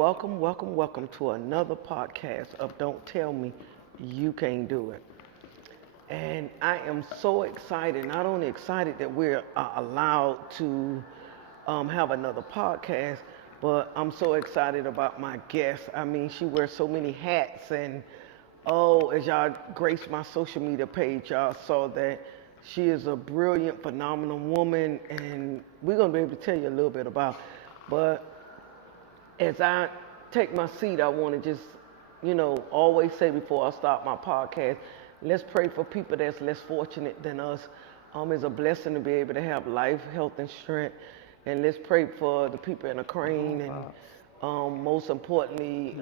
welcome to another podcast of Don't Tell Me You Can't Do It. And I am so excited, not only excited that we're allowed to have another podcast, but I'm so excited about my guest. I mean, she wears so many hats, and as y'all graced my social media page, y'all saw that she is a brilliant, phenomenal woman, and we're going to be able to tell you a little bit about. But as I take my seat, I want to just, always say before I start my podcast, let's pray for people that's less fortunate than us. It's a blessing to be able to have life, health, and strength. And let's pray for the people in Ukraine and most importantly,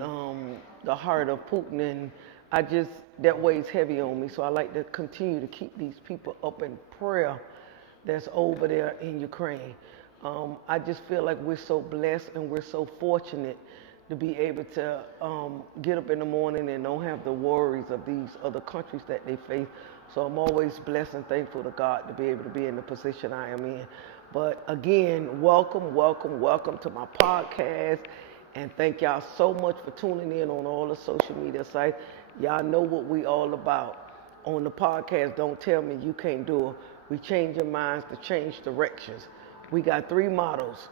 the heart of Putin. And that weighs heavy on me. So I like to continue to keep these people up in prayer that's over there in Ukraine. I just feel like we're so blessed and we're so fortunate to be able to get up in the morning and don't have the worries of these other countries that they face. So I'm always blessed and thankful to God to be able to be in the position I am in. But again, welcome to my podcast. And thank y'all so much for tuning in on all the social media sites. Y'all know what we all about. On the podcast, Don't Tell Me You Can't Do It. We change your minds to change directions. We got 3 mottos: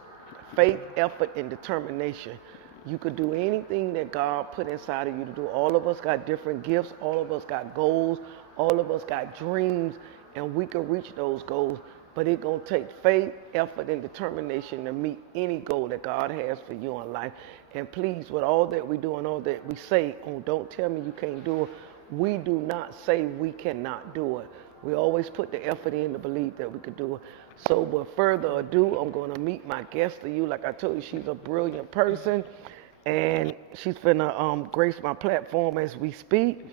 faith, effort, and determination. You could do anything that God put inside of you to do. All of us got different gifts. All of us got goals. All of us got dreams, and we can reach those goals. But it's going to take faith, effort, and determination to meet any goal that God has for you in life. And please, with all that we do and all that we say on Don't Tell Me You Can't Do It, we do not say we cannot do it. We always put the effort in to believe that we could do it. So with further ado, I'm going to meet my guest to you. Like I told you, she's a brilliant person, and she's finna grace my platform as we speak.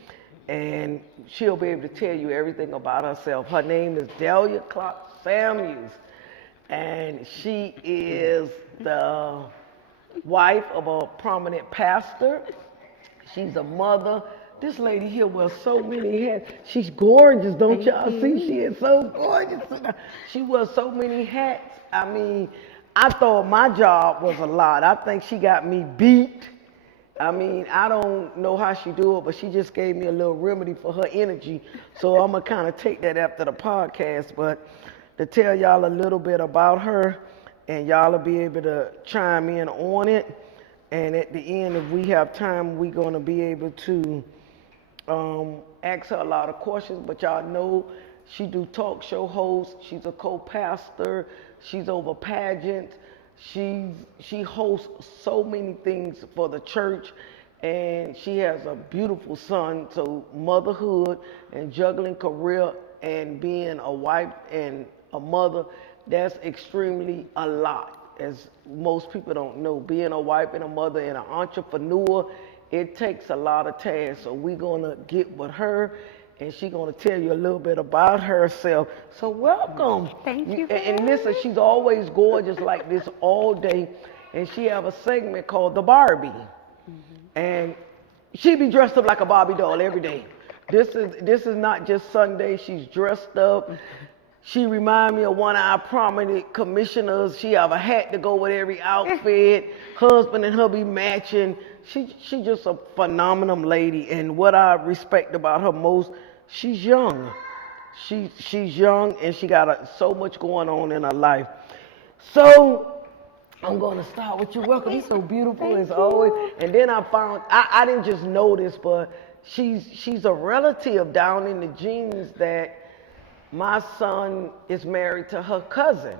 And she'll be able to tell you everything about herself. Her name is Delpha Clarke, and she is the wife of a prominent pastor. She's a mother. This lady here wears so many hats. She's gorgeous, don't y'all see? She is so gorgeous. She wears so many hats. I mean, I thought my job was a lot. I think she got me beat. I mean, I don't know how she do it, but she just gave me a little remedy for her energy. So I'm going to kind of take that after the podcast. But to tell y'all a little bit about her, and y'all will be able to chime in on it. And at the end, if we have time, we're going to be able to ask her a lot of questions. But y'all know she do talk show host. She's a co-pastor. She's over pageants. She hosts so many things for the church, and she has a beautiful son. So motherhood and juggling career and being a wife and a mother, that's extremely a lot. As most people don't know, being a wife and a mother and an entrepreneur, it takes a lot of tasks. So we're gonna get with her, and she's going to tell you a little bit about herself. So welcome. Thank you. And listen, she's always gorgeous like this all day. And she have a segment called The Barbie. And she be dressed up like a Barbie doll every day. This is not just Sunday. She's dressed up. She remind me of one of our prominent commissioners. She have a hat to go with every outfit. Husband and her be matching. She just a phenomenal lady. And what I respect about her most, she's young. She's young, and she got so much going on in her life. So I'm going to start with you. Welcome. You're so beautiful as always. And then I found, I didn't just know this, but she's a relative down in the genes that my son is married to her cousin,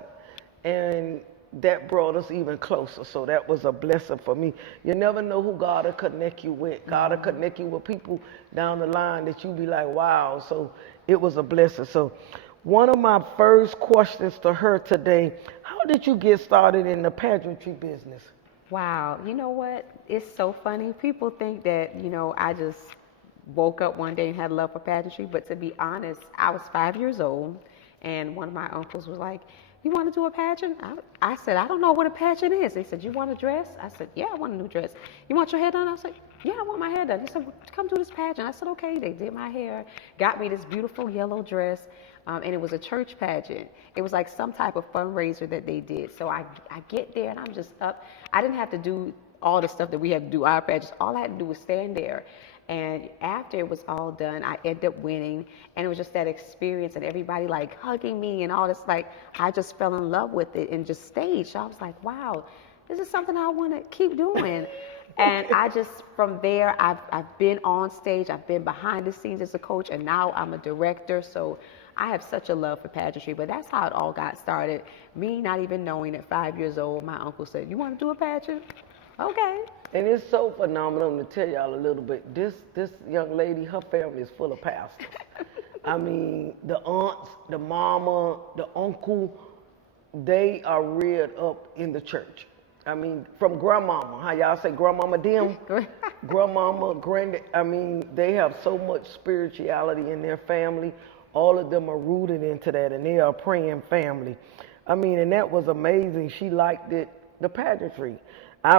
and that brought us even closer. So that was a blessing for me. You never know who God will connect you with. God will connect you with people down the line that you be like, wow. So it was a blessing. So one of my first questions to her today, how did you get started in the pageantry business? Wow. You know what? It's so funny. People think that, I just woke up one day and had love for pageantry. But to be honest, I was 5 years old, and one of my uncles was like, you want to do a pageant? I said, I don't know what a pageant is. They said, you want a dress? I said, yeah, I want a new dress. You want your hair done? I said, yeah, I want my hair done. They said, come do this pageant. I said, okay. They did my hair, got me this beautiful yellow dress, and it was a church pageant. It was like some type of fundraiser that they did. So I get there, and I'm just up. I didn't have to do all the stuff that we have to do, our pageants, all I had to do was stand there. And after it was all done, I ended up winning. And it was just that experience and everybody like hugging me and all this, like, I just fell in love with it and just stayed. So I was like, wow, this is something I want to keep doing. And I just, from there, I've been on stage, I've been behind the scenes as a coach, and now I'm a director. So I have such a love for pageantry, but that's how it all got started. Me not even knowing at 5 years old, my uncle said, you want to do a pageant? Okay. And it's so phenomenal to tell y'all a little bit. This young lady, her family is full of pastors. I mean, the aunts, the mama, the uncle, they are reared up in the church. I mean, from grandmama, how y'all say grandmama them? Grandmama, granddad, I mean, they have so much spirituality in their family. All of them are rooted into that, and they are a praying family. I mean, and that was amazing. She liked it, the pageantry.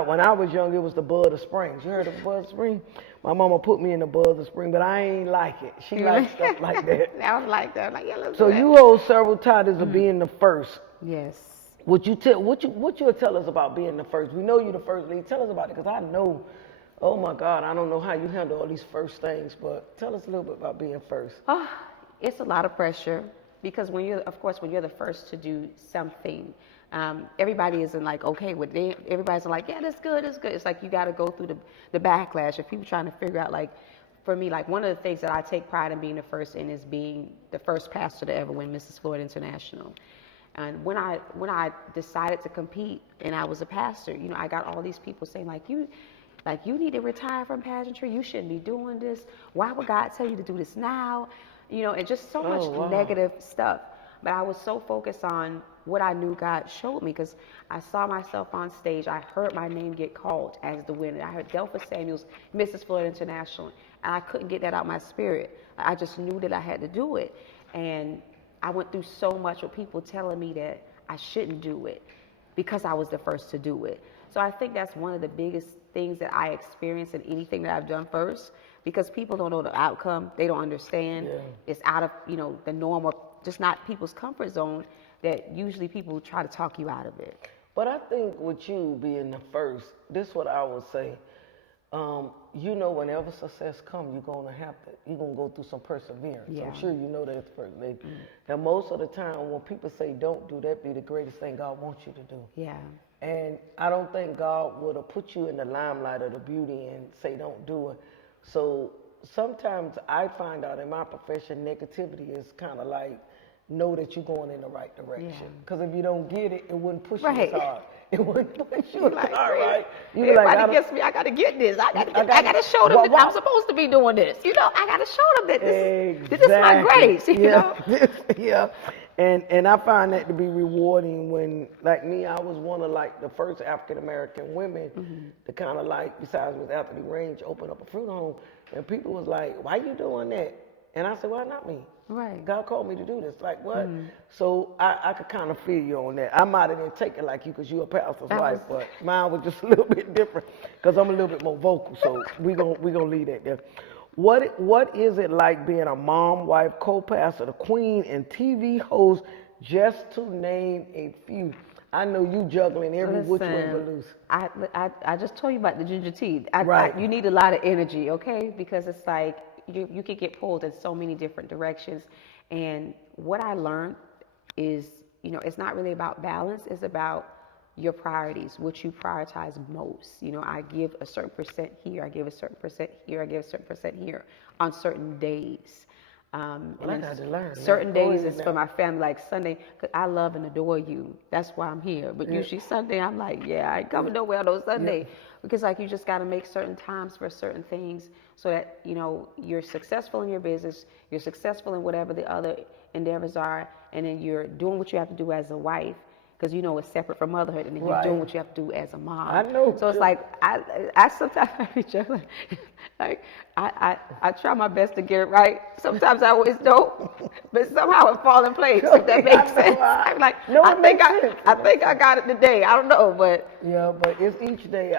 When I was young, it was the Bud of Springs. You heard of Bud of Springs? My mama put me in the Bud of Springs, but I ain't like it. She liked stuff like that. I was like that. Like, yeah, let's So do you that. hold several titles of being the first. Yes. What you'll tell us about being the first? We know you're the first lady. Tell us about it, because I know, oh my God, I don't know how you handle all these first things, but tell us a little bit about being first. Oh, it's a lot of pressure because when you're the first to do something, everybody isn't like, okay with it. Everybody's like, yeah, that's good, that's good. It's like you got to go through the backlash of people trying to figure out, like, for me, like, one of the things that I take pride in being the first in is being the first pastor to ever win Mrs Lori International. And when I decided to compete and I was a pastor, you know, I got all these people saying, you need to retire from pageantry. You shouldn't be doing this. Why would God tell you to do this now? You know, and just so much negative stuff. But I was so focused on what I knew God showed me, because I saw myself on stage. I heard my name get called as the winner. I heard Delpha Samuels, Mrs Florida International, and I couldn't get that out of my spirit. I just knew that I had to do it. And I went through so much with people telling me that I shouldn't do it because I was the first to do it. So I think that's one of the biggest things that I experience in anything that I've done first, because people don't know the outcome. They don't understand. Yeah. It's out of, you know, the norm, or just not people's comfort zone, that usually people try to talk you out of it. But I think with you being the first, this is what I would say. You know, whenever success comes, you're going to go through some perseverance. Yeah. I'm sure you know that, first lady. Now, most of the time when people say don't do that, be the greatest thing God wants you to do. Yeah. And I don't think God would have put you in the limelight of the beauty and say don't do it. So sometimes I find out in my profession, negativity is kind of like, know that you're going in the right direction. Because if you don't get it, it wouldn't push you as hard. It wouldn't push you as hard, right? Everybody gets me, I got to get this. I got to show them that I'm supposed to be doing this. You know, I got to show them that this is my grace, you know? Yeah. And I find that to be rewarding when, like me, I was one of like the first African-American women to kind of like, besides Miss Anthony Range, open up a fruit home. And people was like, why you doing that? And I said, why not me? Right. God called me to do this. Like, what? So I could kind of feel you on that. I might have didn't take it like you because you're a pastor's wife, but mine was just a little bit different because I'm a little bit more vocal. So we gonna leave that there. What is it like being a mom, wife, co-pastor, the queen, and TV host, just to name a few? I know you juggling every which way but loose. I just told you about the ginger tea. You need a lot of energy, okay? Because it's like you could get pulled in so many different directions. And what I learned is, you know, it's not really about balance. It's about your priorities, what you prioritize most. You know, I give a certain percent here, I give a certain percent here, I give a certain percent here on certain days. And I had to learn. Certain days is for my family, like Sunday, because I love and adore you. That's why I'm here. But usually Sunday, I'm like, yeah, I ain't coming nowhere on Sunday. Because like you just got to make certain times for certain things so that, you know, you're successful in your business, you're successful in whatever the other endeavors are, and then you're doing what you have to do as a wife. Because you know it's separate from motherhood, and then you're doing what you have to do as a mom. I know. So it's like I sometimes I be juggling. Like I try my best to get it right. Sometimes I always don't, but somehow it falls in place. If that makes sense. I'm like, no, I think I got it today. I don't know, but yeah, but it's each day.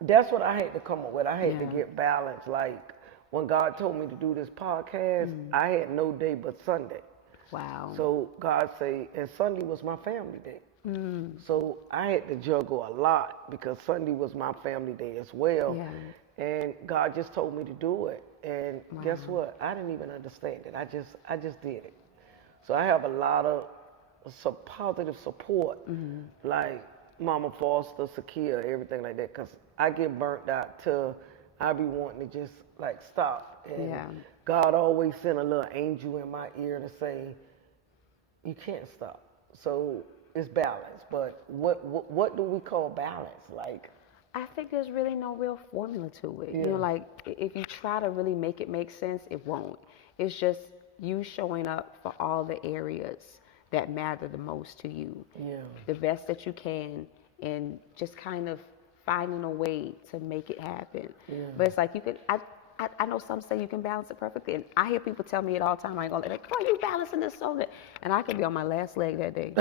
That's what I had to come up with. I had to get balance. Like when God told me to do this podcast, I had no day but Sunday. Wow. So God say, and Sunday was my family day. So I had to juggle a lot because Sunday was my family day as well. Yeah. And God just told me to do it. And Wow. guess what? I didn't even understand it. I just did it. So I have a lot of positive support, like Mama Foster, Sakia, everything like that. Cause I get burnt out till I be wanting to just like stop. And Yeah. God always sent a little angel in my ear to say, you can't stop. So it's balance. But what do we call balance? Like, I think there's really no real formula to it. Yeah. You know, like if you try to really make it make sense, it won't. It's just you showing up for all the areas that matter the most to you, yeah, the best that you can, and just kind of finding a way to make it happen. Yeah. But it's like you could. I know some say you can balance it perfectly, and I hear people tell me it all the time. I go like, "Oh, you balancing this so good," and I could be on my last leg that day.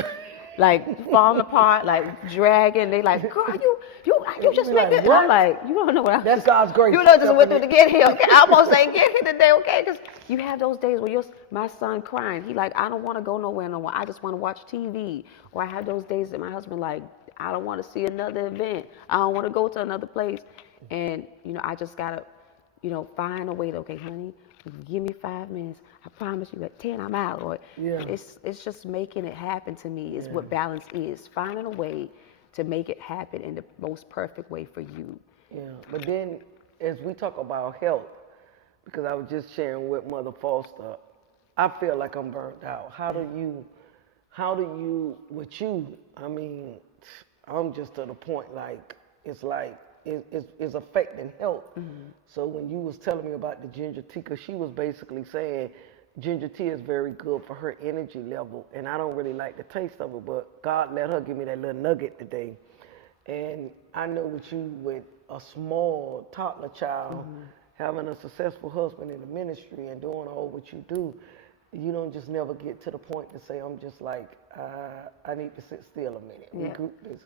Like falling apart, like dragging. They like, girl, you just make it. And I'm like, you don't know what I. That's God's grace. You know just went through to get here. Okay, I almost ain't get here today. Okay, because you have those days where my son crying. He like, I don't want to go nowhere no more. I just want to watch TV. Or I have those days that my husband like, I don't want to see another event. I don't want to go to another place. And I just gotta, find a way to, okay, honey, give me 5 minutes. I promise you at 10 I'm out. Or Yeah. it's just making it happen to me is what balance is. Finding a way to make it happen in the most perfect way for you. Yeah, but then as we talk about health, because I was just sharing with Mother Foster, I feel like I'm burnt out. How do you, with you, I mean, I'm just to the point like, it's affecting health. So when you was telling me about the ginger tea, because she was basically saying ginger tea is very good for her energy level, and I don't really like the taste of it, but God let her give me that little nugget today. And I know with you, with a small toddler child, having a successful husband in the ministry and doing all what you do, you don't just never get to the point to say, I'm just like, I need to sit still a minute. Yeah. Regroup this.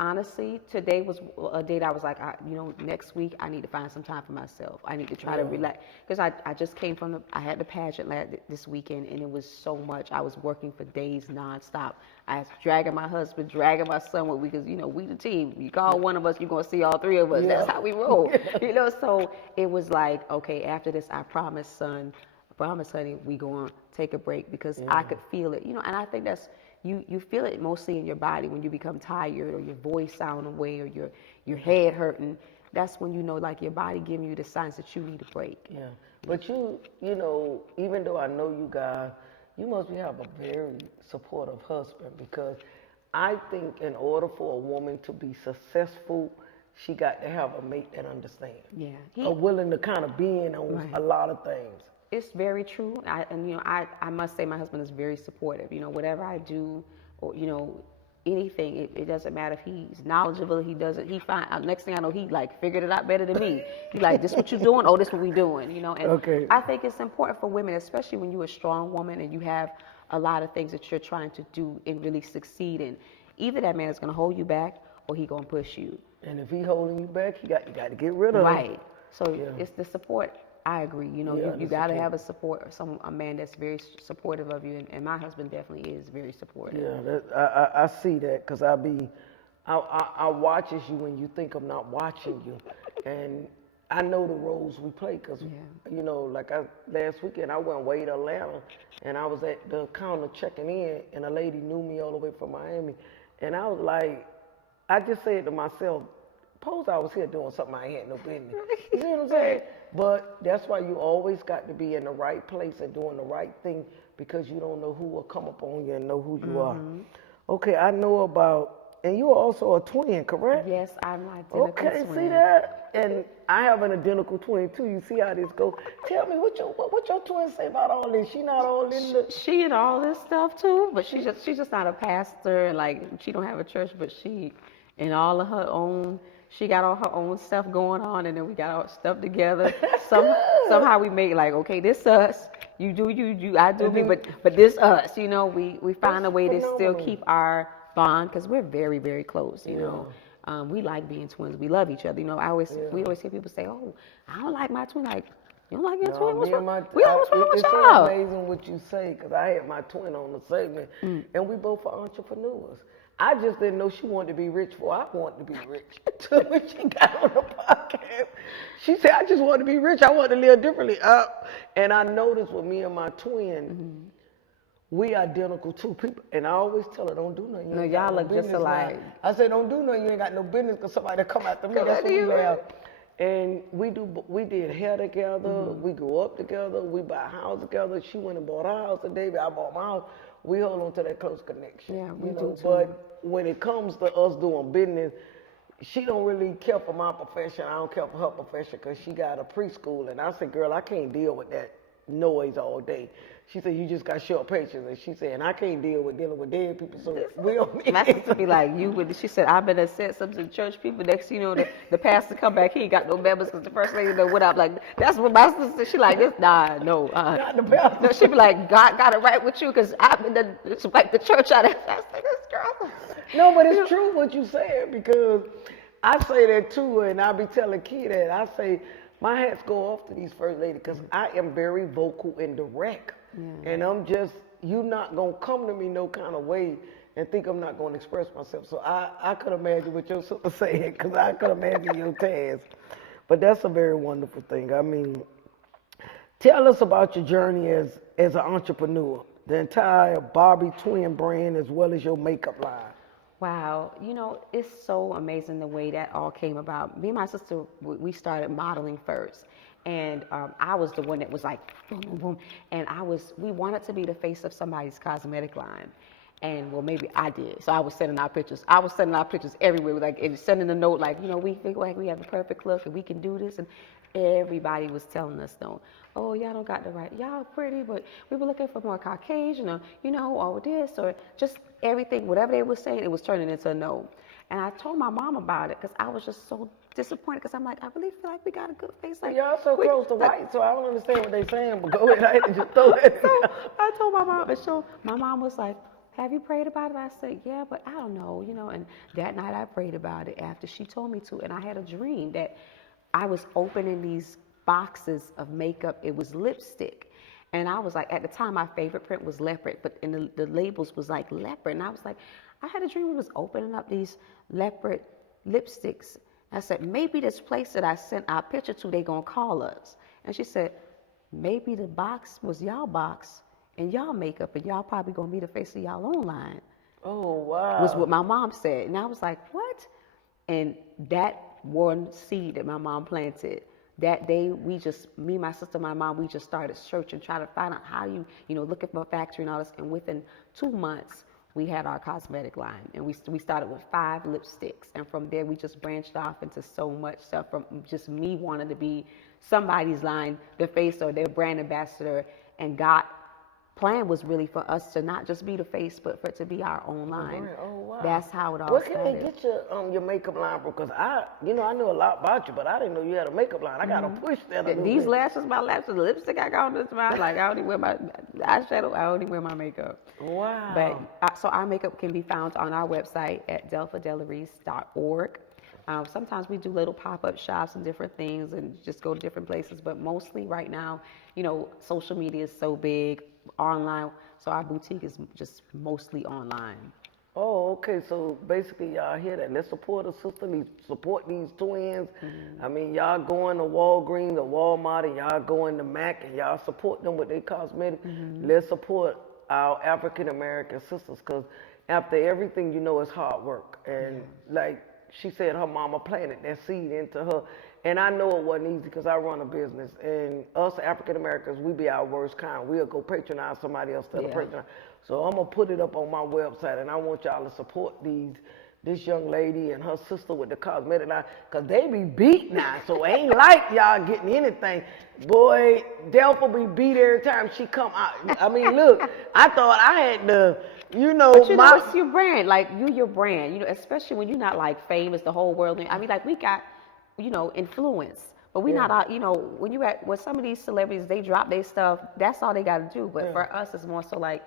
Honestly, today was a day that I was like, next week I need to find some time for myself. I need to try to relax because I just came I had the pageant this weekend, and it was so much. I was working for days nonstop. I was dragging my husband, dragging my son with me because we the team. You call one of us, you're gonna see all three of us. Yeah. That's how we roll. So it was like, okay, after this, I promise, son. I promise, honey, we gonna take a break because I could feel it. And I think that's. You feel it mostly in your body when you become tired or your voice sound away or your head hurting. That's when like your body giving you the signs that you need a break. Yeah, but even though I know you guys, you must have a very supportive husband, because I think in order for a woman to be successful, she got to have a mate that understands. Yeah. Willing to kind of be in on a lot of things. It's very true. I must say my husband is very supportive. Whatever I do or, anything, it doesn't matter if he's knowledgeable, he doesn't, next thing I know, he like figured it out better than me. He like, this what you doing? Oh, this what we doing, and I think it's important for women, especially when you're a strong woman and you have a lot of things that you're trying to do and really succeed in. Either that man is going to hold you back or he going to push you. And if he holding you back, you got to get rid of him. Right. So it's the support. I agree. You got to have a man that's very supportive of you, and my husband definitely is very supportive. Yeah, I see that, because I watches you when you think I'm not watching you, and I know the roles we play, because like last weekend I went way to Atlanta, and I was at the counter checking in, and a lady knew me all the way from Miami, and I was like, I just said to myself, suppose I was here doing something I had no business. You see what I'm saying? But that's why you always got to be in the right place and doing the right thing, because you don't know who will come up on you and know who you are. Okay, I know about, and you are also a twin, correct? Yes, I'm identical twin. Okay, see that? And I have an identical twin too. You see how this goes? Tell me, what your twin say about all this? She not all in the... She in all this stuff too, but she's just not a pastor, and like she don't have a church, but she in all of her own... She got all her own stuff going on, and then we got our stuff together. Somehow we make like, okay, this us. You do you, I do me, but this us. We find a way to still keep our bond, because we're very, very close. We like being twins. We love each other. We always hear people say, "Oh, I don't like my twin." Like, You don't like your No, twin? What's me and wrong? my, What's wrong with it's so y'all? amazing what you say, because I had my twin on the segment, and we both are entrepreneurs. I just didn't know she wanted to be rich before I wanted to be rich. So when she got on the podcast, she said, I just want to be rich. I want to live differently. And I noticed with me and my twin, we identical too. People, and I always tell her, don't do nothing. You No, ain't got y'all no look just business alike. now. I said, don't do nothing. You ain't got no business, because somebody come after me. That's what we laugh. And we did hair together. We grew up together. We bought a house together. She went and bought her house today. I bought my house. We hold on to that close connection. Yeah, we you do know? too. But when it comes to us doing business, she don't really care for my profession. I don't care for her profession, because she got a preschool. And I said, girl, I can't deal with that noise all day. She said, you just got to show up patience. And she said, and I can't deal with dealing with dead people, so we don't need My sister be like, you would. She said, I've been to set something to church people. Next thing you know, the pastor come back, he ain't got no members, because the first lady know what I'm like. That's what my sister said. She like, this, nah, no. Not the pastor. No, she be like, God got it right with you, because I've been to, it's like the church out of. I was like, this girl. No, but it's true what you said, because I say that too, and I be telling Key that. I say, my hats go off to these first ladies, because I am very vocal and direct. And I'm just, you not going to come to me no kind of way and think I'm not going to express myself. So I could imagine what your sister said, because I could imagine your task. But that's a very wonderful thing. I mean, tell us about your journey as an entrepreneur, the entire Barbie twin brand, as well as your makeup line. Wow, you know, it's so amazing the way that all came about. Me and my sister, we started modeling first. And I was the one that was like, boom, boom, boom. And we wanted to be the face of somebody's cosmetic line. And well, maybe I did. So I was sending out pictures. I was sending out pictures everywhere, like, and sending a note like, you know, we think like we have the perfect look and we can do this. And everybody was telling us, no, oh, y'all don't got the right, y'all pretty, but we were looking for more Caucasian, or, you know, or this, or just everything, whatever they were saying, it was turning into a no. And I told my mom about it, because I was just so disappointed, because I'm like, I really feel like we got a good face. Like, y'all so close to white, so I don't understand what they're saying, but go ahead, I had to just throw it. So I told my mom, and so my mom was like, have you prayed about it? I said, yeah, but I don't know, you know. And that night I prayed about it after she told me to, and I had a dream that I was opening these boxes of makeup. It was lipstick. And I was like, at the time, my favorite print was leopard, but in the labels was like leopard. And I was like, I had a dream we was opening up these leopard lipsticks. I said, maybe this place that I sent our picture to, they gonna call us. And she said, maybe the box was y'all box and y'all makeup, and y'all probably gonna be the face of y'all own line. Oh, wow. Was what my mom said. And I was like, what? And that one seed that my mom planted, that day me, my sister, my mom, we just started searching, trying to find out how you know, looking for a factory and all this. And within 2 months, we had our cosmetic line, and we started with 5 lipsticks, and from there we just branched off into so much stuff, from just me wanting to be somebody's line, the face or their brand ambassador, and plan was really for us to not just be the face, but for it to be our own line. Oh, wow. That's how it all Where started. can they get your makeup line from? Because I knew a lot about you, but I didn't know you had a makeup line. I got to push that a little These bit. lashes, my lashes, the lipstick I got on this mouth, like I only wear my eyeshadow, I only wear my makeup. Wow. But so our makeup can be found on our website at delphadelarice.org. Sometimes we do little pop-up shops and different things and just go to different places, but mostly right now, you know, social media is so big, online, so our boutique is just mostly online. Oh, okay. So basically, y'all hear that. Let's support a sister. Support these twins. I mean, y'all going to Walgreens or Walmart, and y'all going to Mac, and y'all support them with their cosmetics. Let's support our African American sisters, because after everything, you know, it's hard work. And like she said, her mama planted that seed into her. And I know it wasn't easy, because I run a business, and us African Americans, we be our worst kind. We'll go patronize somebody else instead of patronize. So I'm gonna put it up on my website, and I want y'all to support this young lady and her sister with the cosmetic line, because they be beat now, so it ain't like y'all getting anything. Boy, Delpha be beat every time she come out. I mean, look, I thought I had the, you know, but you know, it's your brand, like your brand, you know, especially when you're not like famous, the whole world. I mean, like we got, you know, influence, but we not, you know, when some of these celebrities, they drop their stuff, that's all they got to do. But for us, it's more so like,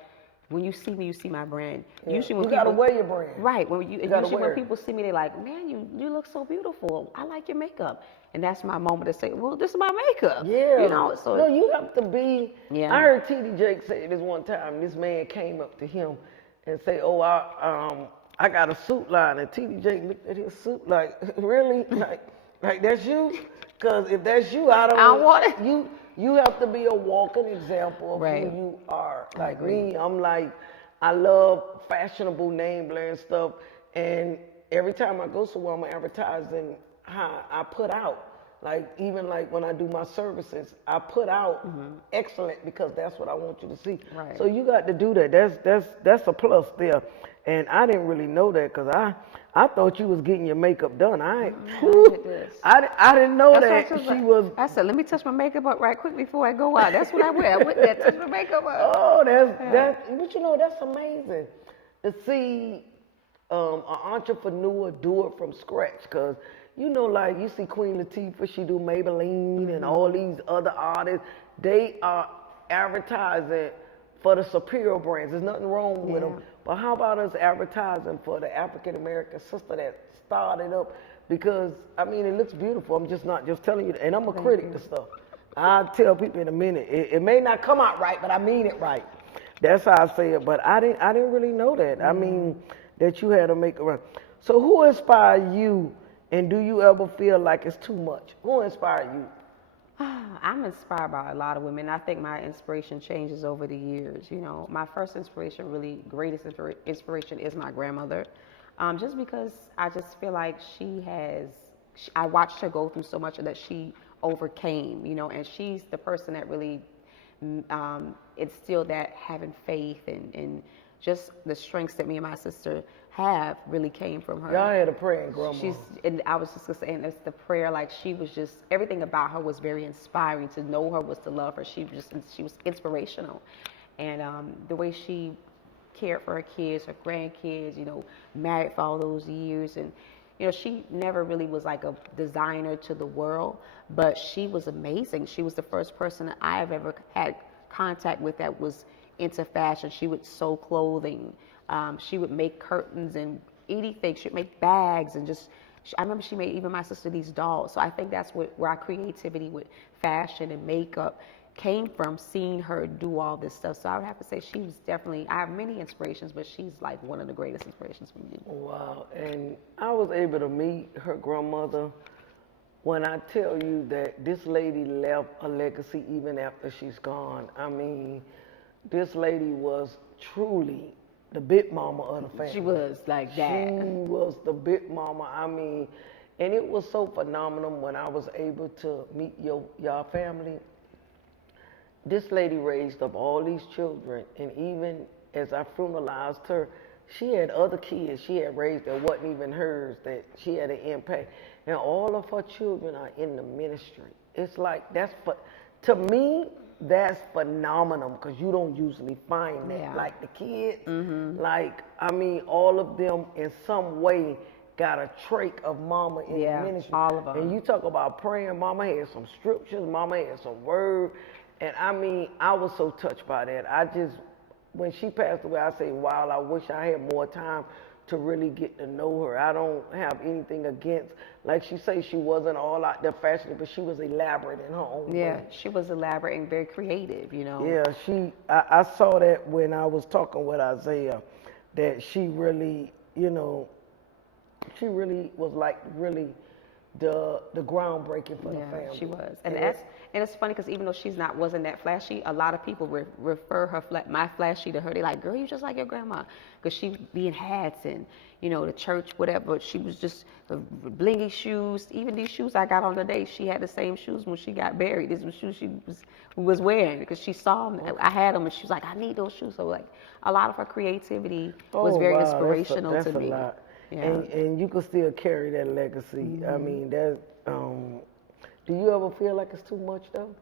when you see me, you see my brand. Yeah. Usually when you people gotta wear your brand. right, gotta usually wear when it. people see me, they're like, man, you look so beautiful. I like your makeup, and that's my moment to say, well, this is my makeup. Yeah. You know, so No, you have to be. Yeah. I heard T.D. Jakes say this one time. This man came up to him and say, "Oh, I got a suit line." And T.D. Jakes looked at his suit like, "Really? Like that's you? Because if that's you, I don't want it. You have to be a walking example of Right. who you are. I Like agree. me, I'm like, I love fashionable name brand stuff, and every time I go somewhere, I'm advertising how I put out. Like even like when I do my services, I put out excellent because that's what I want you to see. Right. So you got to do that. That's a plus there. And I didn't really know that because I thought you was getting your makeup done. I did this. I didn't know That's that what she was. I said, let me touch my makeup up right quick before I go out. That's what I wear. I went there, touch my makeup up. Oh, that's but you know that's amazing to see an entrepreneur do it from scratch. Cause you know, like you see Queen Latifah, she do Maybelline and all these other artists. They are advertising for the superior brands. There's nothing wrong with them. But how about us advertising for the African American sister that started up? Because I mean, it looks beautiful. I'm just not just telling you. And I'm a critic to stuff. I'll tell people in a minute. It may not come out right, but I mean it right. That's how I say it. But I didn't really know that. I mean, that you had to make a run. So who inspired you, and do you ever feel like it's too much? Who inspired you? I'm inspired by a lot of women. I think my inspiration changes over the years. You know, my first inspiration, really greatest inspiration, is my grandmother. Just because I just feel like I watched her go through so much that she overcame, you know, and she's the person that really instilled that having faith and just the strengths that me and my sister have really came from her. Y'all had a praying grandma. And I was just gonna say, and it's the prayer, like she was just, everything about her was very inspiring. To know her was to love her. She was inspirational. And the way she cared for her kids, her grandkids, you know, married for all those years. And, you know, she never really was like a designer to the world, but she was amazing. She was the first person that I have ever had contact with that was into fashion. She would sew clothing. She would make curtains and anything. She would make bags and just, I remember she made even my sister these dolls. So I think that's where our creativity with fashion and makeup came from, seeing her do all this stuff. So I would have to say she was definitely, I have many inspirations, but she's like one of the greatest inspirations for me. Wow. And I was able to meet her grandmother. When I tell you that this lady left a legacy even after she's gone, I mean, this lady was truly the big mama of the family. She was like that. She was the big mama. I mean, and it was so phenomenal when I was able to meet y'all family. This lady raised up all these children, and even as I funeralized her, she had other kids she had raised that wasn't even hers, that she had an impact. And all of her children are in the ministry. It's like, to me, that's phenomenal because you don't usually find that. Yeah. Like the kids, like, I mean, all of them in some way got a trait of mama in the ministry. All of them. And you talk about praying, mama had some scriptures, mama had some word. And I mean, I was so touched by that. When she passed away, I say, wow, I wish I had more time to really get to know her. I don't have anything against, like she say, she wasn't all out there fashionable, but she was elaborate in her own way. Yeah, she was elaborate and very creative, you know. Yeah, I saw that when I was talking with Isaiah, that she really, you know, she really was like really the groundbreaking for the family. She was. And it's funny because even though wasn't that flashy, a lot of people refer my flashy to her. They're like, girl, you just like your grandma. Because she would be in hats and, you know, the church, whatever. She was just blingy shoes. Even these shoes I got on today, she had the same shoes when she got buried. These were shoes she was wearing because she saw them. I had them and she was like, I need those shoes. So like a lot of her creativity was very inspirational that's to me. A lot. Yeah. And you can still carry that legacy. I mean, do you ever feel like it's too much though?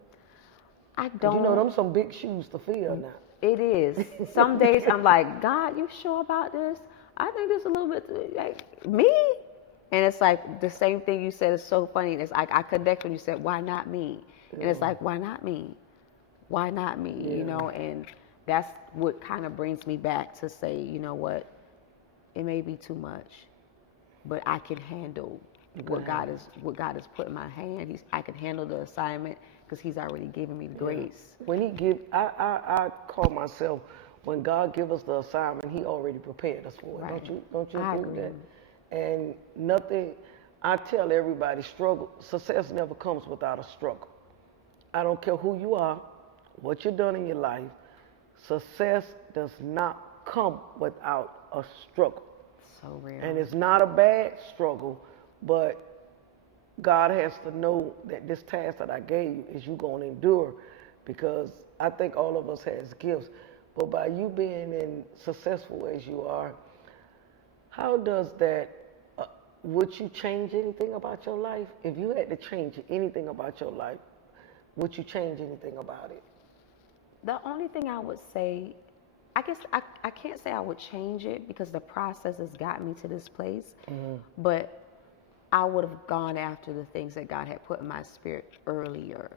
I don't. You know, them some big shoes to fill now. It is. Some days I'm like, God, you sure about this? I think this a little bit like me. And it's like the same thing you said is so funny. It's like I connect when you said, why not me? And it's like, why not me? Why not me? You know, and that's what kind of brings me back to say, you know what, it may be too much, but I can handle what God has put in my hand. I can handle the assignment because He's already given me the grace. When He give, I call myself, when God give us the assignment, He already prepared us for it. Right. Don't you I agree with agree. that? And nothing. I tell everybody, success never comes without a struggle. I don't care who you are, what you've done in your life. Success does not come without a struggle. So real. And it's not a bad struggle, but God has to know that this task that I gave you is you going to endure, because I think all of us has gifts. But by you being successful as you are, how does that, would you change anything about your life? If you had to change anything about your life, would you change anything about it? The only thing I would say, I guess I can't say I would change it because the process has gotten me to this place, but I would have gone after the things that God had put in my spirit earlier.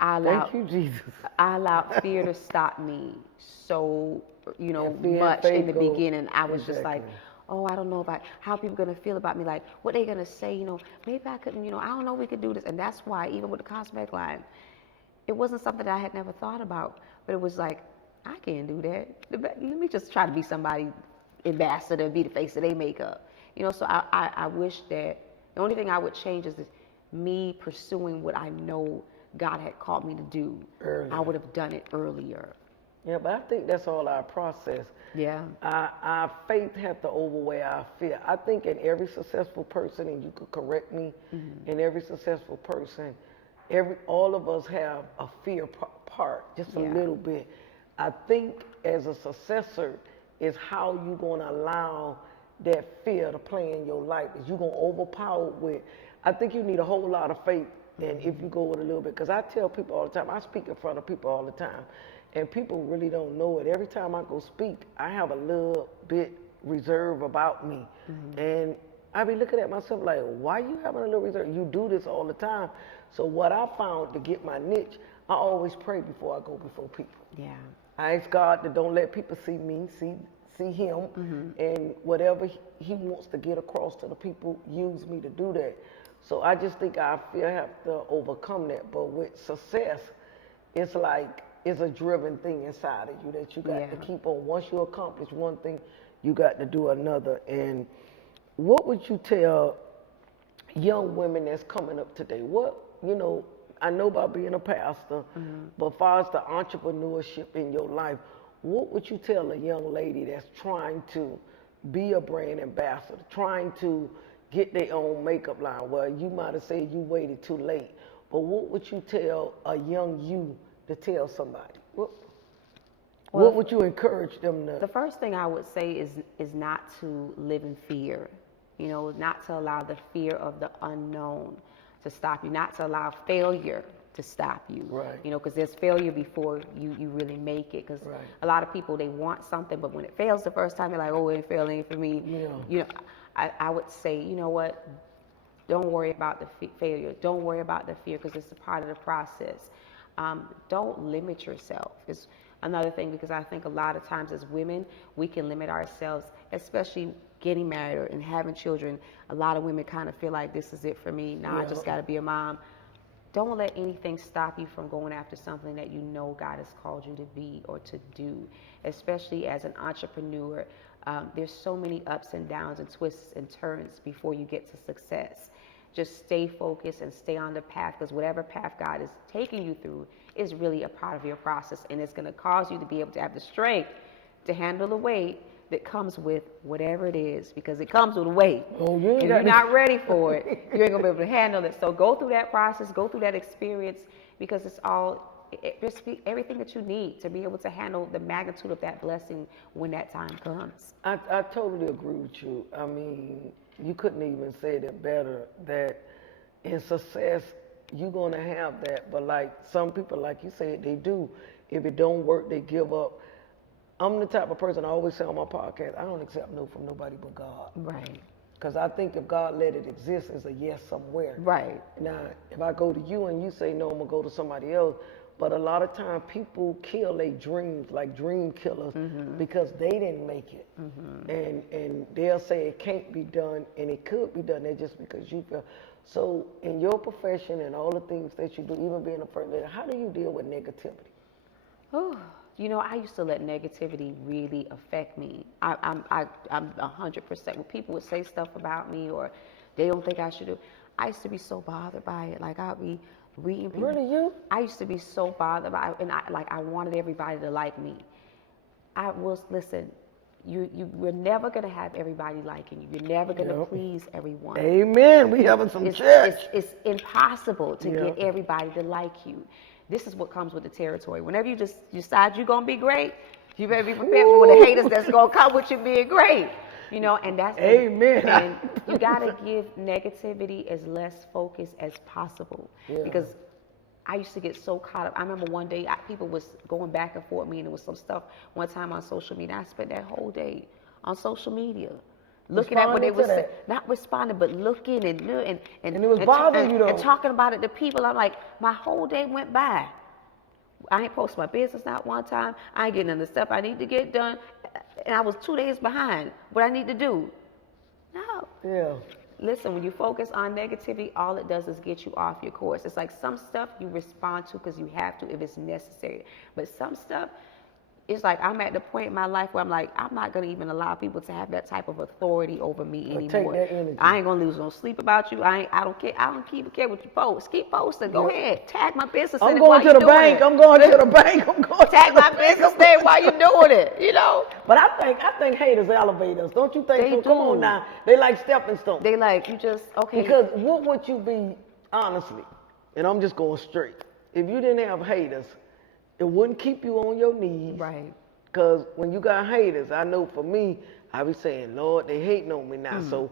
Thank you, Jesus. I allowed fear to stop me so, much faith in the beginning. I was just like, Exactly. oh, I don't know how people going to feel about me. Like, what they going to say, maybe I couldn't, I don't know if we could do this. And that's why, even with the cosmetic line, it wasn't something that I had never thought about. But it was like, I can't do that. Let me just try to be somebody ambassador, be the face of their makeup. So I wish that the only thing I would change is me pursuing what I know God had called me to do. Earlier. I would have done it earlier. Yeah, but I think that's all our process. Yeah. Our faith has to overweigh our fear. I think in every successful person, and you could correct me, in every successful person, all of us have a fear part, just a little bit. I think as a successor is how you going to allow that fear to play in your life. Is you going to overpower it with, I think you need a whole lot of faith, and if you go with a little bit, because I tell people all the time, I speak in front of people all the time, and people really don't know it. Every time I go speak, I have a little bit reserve about me, and I be looking at myself like, why you having a little reserve? You do this all the time. So what I found to get my niche, I always pray before I go before people. Yeah. I ask God to don't let people see me, see Him, and whatever He wants to get across to the people, use me to do that. So I just think our fear have to overcome that. But with success, it's like it's a driven thing inside of you that you got to keep on. Once you accomplish one thing, you got to do another. And what would you tell young women that's coming up today? I know about being a pastor, but as far as the entrepreneurship in your life, what would you tell a young lady that's trying to be a brand ambassador, trying to get their own makeup line? Well, you might have said you waited too late, but what would you tell a young you to tell somebody? What would you encourage them to? The first thing I would say is not to live in fear. Not to allow the fear of the unknown to stop you, not to allow failure to stop you. Right. Because there's failure before you really make it. Because a lot of people, they want something, but when it fails the first time, they're like, oh, it ain't failing for me. Yeah. I would say, you know what? Don't worry about the failure. Don't worry about the fear, because it's a part of the process. Don't limit yourself. It's another thing, because I think a lot of times as women, we can limit ourselves, especially getting married and having children. A lot of women kind of feel like this is it for me. Now I just got to be a mom. Don't let anything stop you from going after something that you know God has called you to be or to do, especially as an entrepreneur. There's so many ups and downs and twists and turns before you get to success. Just stay focused and stay on the path, because whatever path God is taking you through is really a part of your process, and it's going to cause you to be able to have the strength to handle the weight that comes with whatever it is, because it comes with weight. If you're not ready for it, you ain't gonna be able to handle it. So go through that process, go through that experience, because it's everything that you need to be able to handle the magnitude of that blessing when that time comes. I totally agree with you. I mean, you couldn't even say it better, that in success, you're gonna have that, but like some people, like you said, they do. If it don't work, they give up. I'm the type of person, I always say on my podcast, I don't accept no from nobody but God. Right. Because I think if God let it exist, it's a yes somewhere. Right. Now, if I go to you and you say no, I'm going to go to somebody else, But a lot of times people kill their dreams, like dream killers, because they didn't make it. And they'll say it can't be done, and it could be done. It's just because you feel. So in your profession and all the things that you do, even being a first lady, how do you deal with negativity? Oh, you know, I used to let negativity really affect me. I'm 100%. When people would say stuff about me or they don't think I should do, I used to be so bothered by it. Like I'd be reading people. Really, you? I used to be so bothered by it, and I wanted everybody to like me. Listen. You're never gonna have everybody liking you. You're never gonna please everyone. Amen. We having some church. It's impossible to get everybody to like you. This is what comes with the territory. Whenever you just decide you're gonna be great, you better be prepared for the haters that's gonna come with you being great. You know, and that's amen. And you gotta give negativity as less focus as possible because I used to get so caught up. I remember one day people was going back and forth with me, and there was some stuff one time on social media. I spent that whole day on social media, looking at what they were saying, not responding, but looking and it was bothering you though, and talking about it to people. I'm like, my whole day went by. I ain't post my business not one time. I ain't getting into stuff I need to get done, and I was 2 days behind what I need to do. No. Yeah. Listen, when you focus on negativity, all it does is get you off your course. It's like some stuff you respond to because you have to if it's necessary. But some stuff, it's like I'm at the point in my life where I'm like, I'm not going to even allow people to have that type of authority over me anymore. Take that energy. I ain't going to lose no sleep about you. I don't care. I don't even care what you post. Keep posting. Go ahead. Tag my business I'm in it going while to the bank. It. I'm going to the bank. I'm going Tag to my business there while you're doing it, you know? But I think haters elevate us. Don't you think? They so? do. Come on now. They like stepping stones. They like, you just, okay. Because what would you be, honestly, and I'm just going straight, if you didn't have haters, it wouldn't keep you on your knees. Right. Because when you got haters, I know for me, I be saying, Lord, they hating on me now. So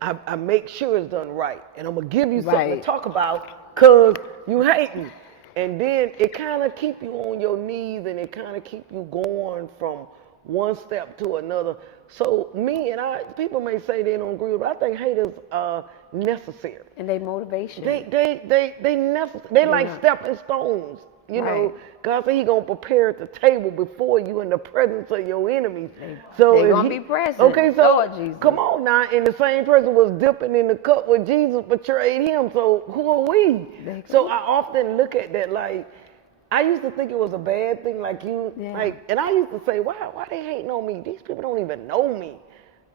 I make sure it's done right. And I'm going to give you something to talk about because you hating. And then it kind of keep you on your knees and it kind of keep you going from one step to another. So people may say they don't agree, but I think haters are necessary. And they motivation. They necessary. They like stepping stones. You know, God said He gonna prepare the table before you in the presence of your enemies. So they're gonna be present. Okay, so Lord Jesus. Come on now, and the same person was dipping in the cup where Jesus betrayed Him. So who are we? So I often look at that like, I used to think it was a bad thing, like and I used to say, why they hating on me? These people don't even know me.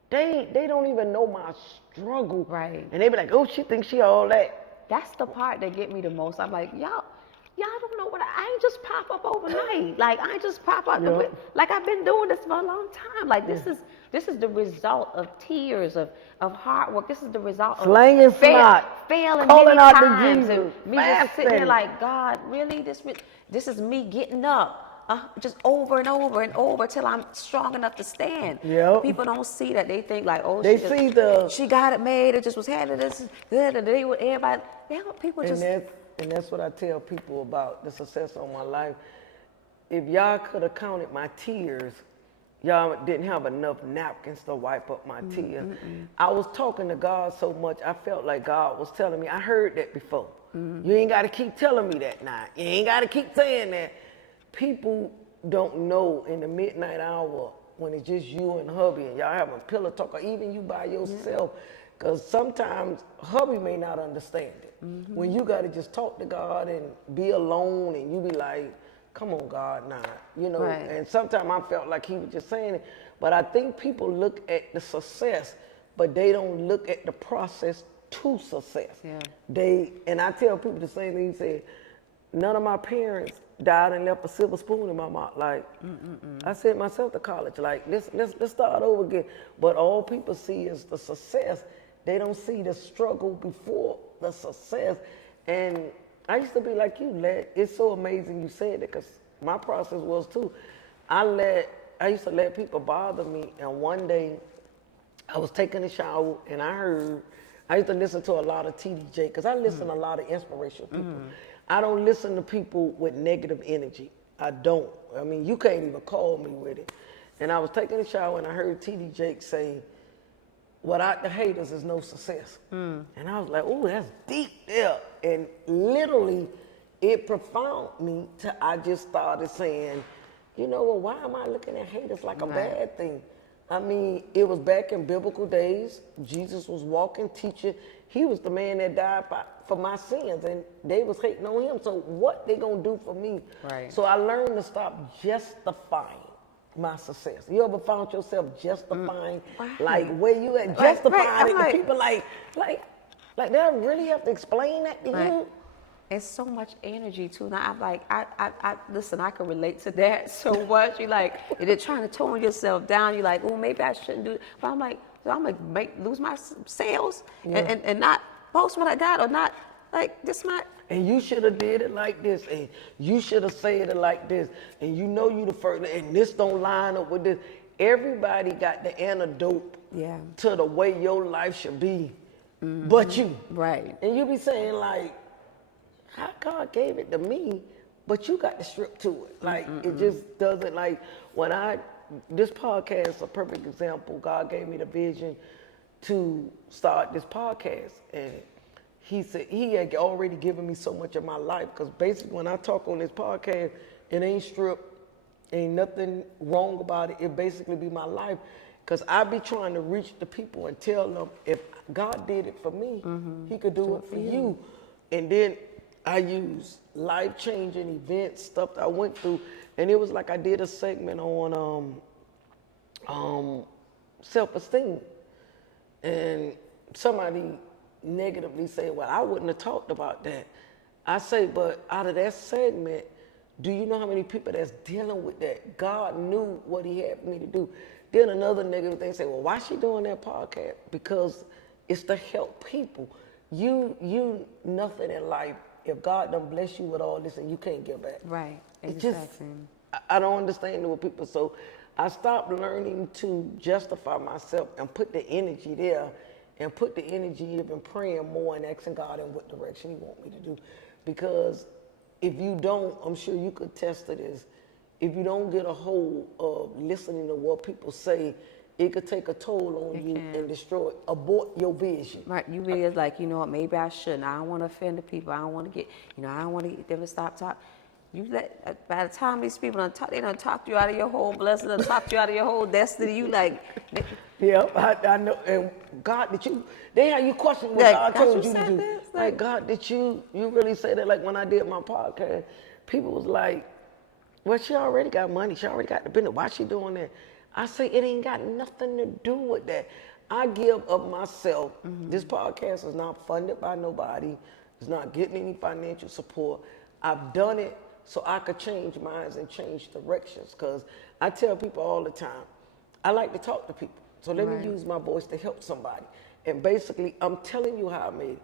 They don't even know my struggle. Right. And they be like, oh, she thinks she all that. That's the part that get me the most. I'm like, y'all don't know what I ain't just pop up overnight. Like I ain't just pop up. Like I've been doing this for a long time. Like this is the result of tears of hard work. This is the result of failing many times and me just sitting there like, God, really? This is me getting up. Just over and over and over till I'm strong enough to stand. People don't see that. They think like, oh, she got it made. It just was handed this. They with everybody. And that's what I tell people about the success of my life. If y'all could have counted my tears, y'all didn't have enough napkins to wipe up my tears. I was talking to God so much, I felt like God was telling me, I heard that before. You ain't got to keep telling me that now. You ain't got to keep saying that. People don't know in the midnight hour when it's just you and hubby and y'all having pillow talk, or even you by yourself. Because sometimes hubby may not understand it. When you got to just talk to God and be alone and you be like, come on, God, nah. You know, and sometimes I felt like he was just saying it. But I think people look at the success, but they don't look at the process to success. And I tell people the same thing. He said, none of my parents died and left a silver spoon in my mouth. Like, I sent myself to college. Like, let's start over again. But all people see is the success. They don't see the struggle before the success. And I used to be like you, it's so amazing you said that, because my process was too. I used to let people bother me, and one day I was taking a shower and I used to listen to a lot of TDJ, because I listen to a lot of inspirational people. I don't listen to people with negative energy. I don't. I mean, you can't even call me with it. And I was taking a shower and I heard TD Jakes say, without the haters is no success. And I was like, oh, that's deep there. And literally, it profound me till I just started saying, you know, well, why am I looking at haters like a bad thing? I mean, it was back in biblical days. Jesus was walking, teaching. He was the man that died for my sins, and they was hating on him. So what they gonna do for me? Right. So I learned to stop justifying my success. You ever found yourself justifying, like where you at, justifying it? Like, The people like they don't really have to explain that to you. It's so much energy too. Now I'm like, I listen. I can relate to that so much. You like, you're trying to tone yourself down. You're like, oh, maybe I shouldn't do it. But I'm like, so I'm gonna lose my sales and not post what I got or not like this my. And you should have did it like this, and you should have said it like this, and you know you the first, and this don't line up with this. Everybody got the antidote to the way your life should be, but you. Right. And you be saying like, how God gave it to me, but you got to strip to it. Like, it just doesn't, like, this podcast is a perfect example. God gave me the vision to start this podcast. And he said, he had already given me so much of my life. Because basically, when I talk on this podcast, it ain't stripped, ain't nothing wrong about it. It basically be my life. Because I be trying to reach the people and tell them, if God did it for me, he could do it for you. And then I use life-changing events, stuff that I went through, and it was like I did a segment on self-esteem, and somebody negatively said, well, I wouldn't have talked about that. I say, but out of that segment, do you know how many people that's dealing with that? God knew what he had for me to do. Then another negative thing say, well, why she doing that podcast? Because it's to help people. You nothing in life. If God done bless you with all this and you can't give back. Right, exactly. I don't understand what people, so I stopped learning to justify myself and put the energy there and put the energy of praying more and asking God in what direction he want me to do. Because if you don't, I'm sure you could test to this, if you don't get a hold of listening to what people say, it could take a toll on you and destroy, abort your vision. Right, you really is like, you know what, maybe I shouldn't. I don't want to offend the people. I don't want to get, I don't want to get them to stop talking. You let, by the time these people done talk, they done talked you out of your whole blessing, done talked you out of your whole destiny. You like. Yeah, I know. And God, they have you question what God told you to do. Like, God, did you really say that? Like when I did my podcast, people was like, well, she already got money. She already got the business. Why she doing that? I say it ain't got nothing to do with that. I give of myself. This podcast is not funded by nobody. It's not getting any financial support. I've done it so I could change minds and change directions. Because I tell people all the time, I like to talk to people. So let me use my voice to help somebody. And basically, I'm telling you how I made it.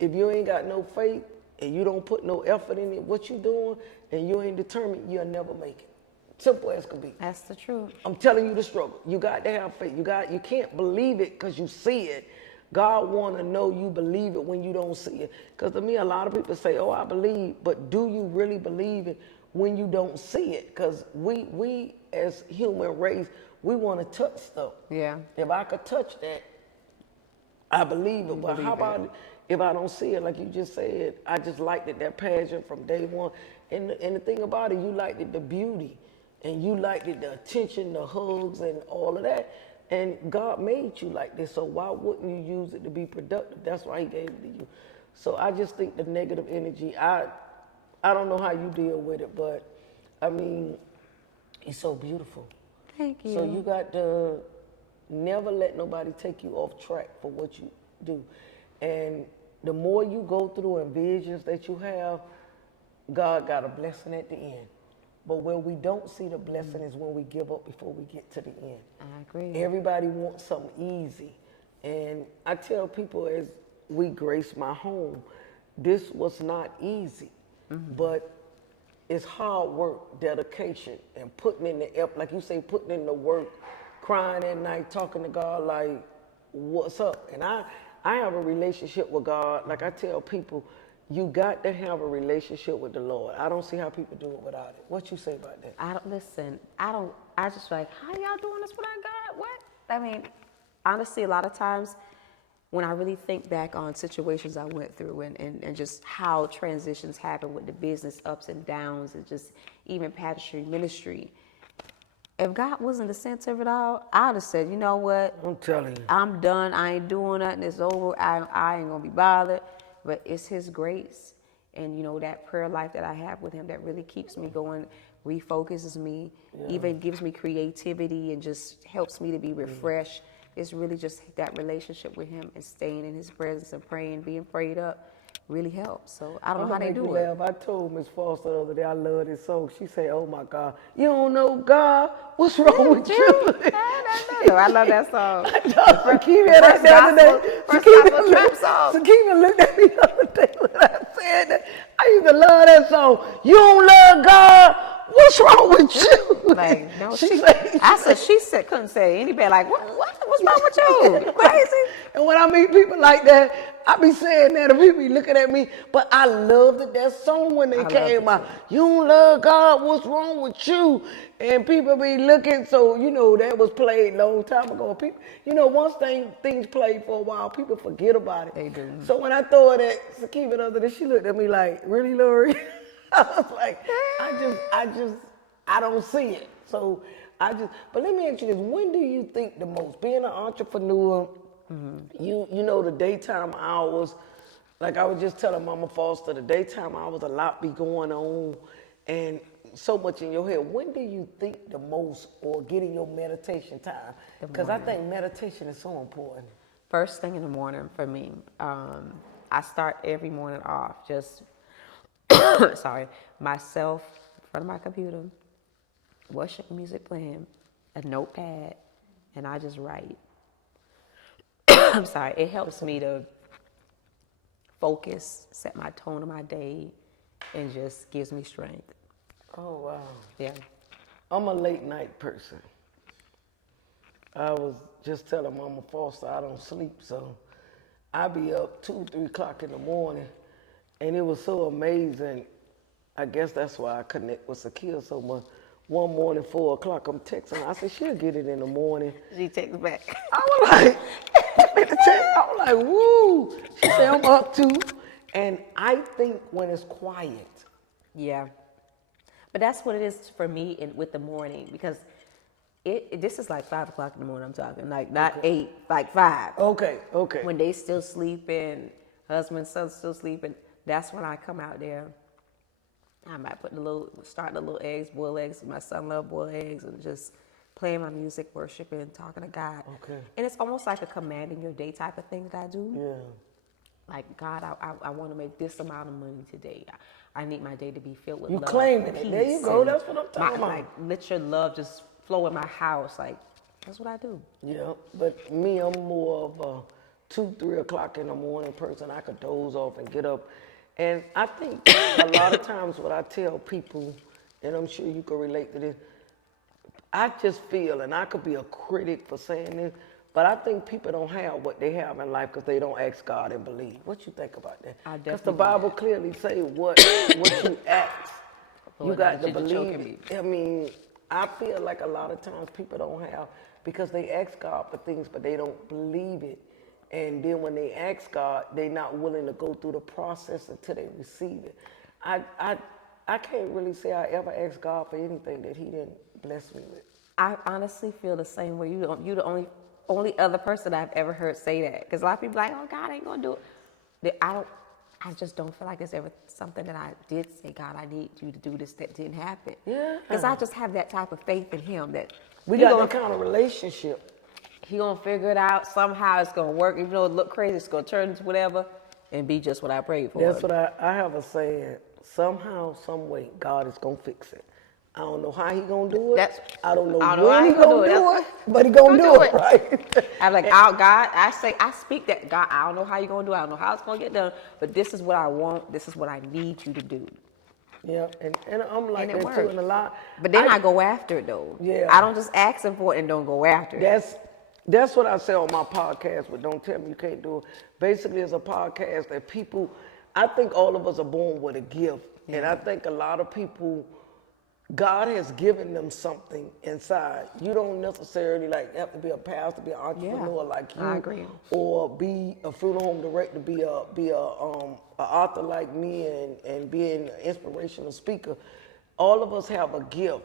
If you ain't got no faith and you don't put no effort in it, what you doing, and you ain't determined, you'll never make it. Simple as can be. That's the truth. I'm telling you the struggle. You got to have faith. You can't believe it because you see it. God want to know you believe it when you don't see it. Because to me, a lot of people say, oh, I believe, but do you really believe it when you don't see it? Because we as human race, we want to touch stuff. Yeah. If I could touch that, I believe it. But how about if I don't see it, like you just said? I just liked it, that passion from day one. And the thing about it, you liked it, the beauty. And you liked it, the attention, the hugs, and all of that. And God made you like this, so why wouldn't you use it to be productive? That's why he gave it to you. So I just think the negative energy, I don't know how you deal with it, but I mean, it's so beautiful. Thank you. So you got to never let nobody take you off track for what you do. And the more you go through and visions that you have, God got a blessing at the end. But where we don't see the blessing is when we give up before we get to the end. I agree. Everybody wants something easy. And I tell people as we grace my home, this was not easy, but it's hard work, dedication, and putting in the effort, like you say, putting in the work, crying at night, talking to God like, what's up? And I have a relationship with God. Like I tell people, you got to have a relationship with the Lord. I don't see how people do it without it. What you say about that? I just like, how y'all doing this without God? What? I mean, honestly, a lot of times when I really think back on situations I went through and just how transitions happen with the business ups and downs and just even pageantry ministry, if God wasn't the center of it all, I'd have said, you know what? I'm telling you. I'm done. I ain't doing nothing. It's over. I ain't going to be bothered. But it's his grace. And, that prayer life that I have with him that really keeps me going, refocuses me, even gives me creativity and just helps me to be refreshed. It's really just that relationship with him and staying in his presence and praying, being prayed up really helps. So I don't know how they do it. I told Miss Foster the other day I love this song. She said, "Oh my God, you don't know God? What's wrong with you?" I love that song. Sakina that the other day. Sakina looked at me the other day when I said that. I used to love that song. You don't love God? What's wrong with you? Like, no, she said, couldn't say any better. Like, what's wrong with you? You crazy? And when I meet people like that, I be saying that and people be looking at me. But I loved that song when they came out. You don't love God, what's wrong with you? And people be looking, so that was played a long time ago. People, once things play for a while, people forget about it. They do. So when I throw it at Sakina the other day, she looked at me like, really, Lori? I was like, I don't see it. So but let me ask you this, when do you think the most, being an entrepreneur, the daytime hours, like I was just telling Mama Foster, the daytime hours, a lot be going on and so much in your head. When do you think the most, or getting your meditation time? Because I think meditation is so important. First thing in the morning for me, I start every morning off just, myself in front of my computer, worship music playing, a notepad, and I just write. It helps me to focus, set my tone of my day, and just gives me strength. Oh, wow. Yeah. I'm a late night person. I was just telling Mama Foster I don't sleep, so I be up 2, 3 o'clock in the morning, and it was so amazing. I guess that's why I connect with Sakina so much. One morning, 4 o'clock, I'm texting her. I said, she'll get it in the morning. She texts back. I was like, I was like, woo. She said, I'm up too. And I think when it's quiet. Yeah. But that's what it is for me with the morning, because this is like 5 o'clock in the morning I'm talking, like not 8, like 5. Okay. When they still sleeping, husband, son still sleeping, that's when I come out there. I might start the little eggs, boil eggs. My son loves boiled eggs, and just playing my music, worshiping, talking to God. Okay. And it's almost like a commanding your day type of thing that I do. Yeah. Like, God, I want to make this amount of money today. I need my day to be filled with you love. Claiming it. There you go. That's what I'm talking about. Like, let your love just flow in my house. Like, that's what I do. Yeah, but me, I'm more of a 2, 3 o'clock in the morning person. I could doze off and get up. And I think a lot of times what I tell people, and I'm sure you can relate to this, I just feel, and I could be a critic for saying this, but I think people don't have what they have in life because they don't ask God and believe. What you think about that? Because the Bible clearly say what you ask, you got to believe. I mean, I feel like a lot of times people don't have, because they ask God for things, but they don't believe it. And then when they ask God, they're not willing to go through the process until they receive it. I can't really say I ever asked God for anything that He didn't bless me with. I honestly feel the same way. You're the only other person I've ever heard say that. Because a lot of people are like, oh, God ain't gonna do it. I just don't feel like it's ever something that I did say, God, I need you to do this, that didn't happen. Yeah. Because I just have that type of faith in Him that we got that kind of relationship. He gonna figure it out. Somehow it's gonna work. Even though it look crazy, it's gonna turn into whatever and be just what I prayed for. That's what I have a saying. Somehow, some way, God is gonna fix it. I don't know how He gonna do it. I don't know when He gonna do it, but He gonna do it, right? I'm like, God, I speak that, God, I don't know how you're gonna do it. I don't know how it's gonna get done, but this is what I want. This is what I need you to do. Yeah, and I'm like that too, and a lot. But then I go after it though. Yeah. I don't just ask Him for it and don't go after it. That's what I say on my podcast, but don't tell me you can't do it. Basically, it's a podcast that people, I think all of us are born with a gift. Yeah. And I think a lot of people God has given them something inside. You don't necessarily like have to be a pastor, be an entrepreneur like you, I agree. or be a funeral home director, be a author like me, and be an inspirational speaker. All of us have a gift,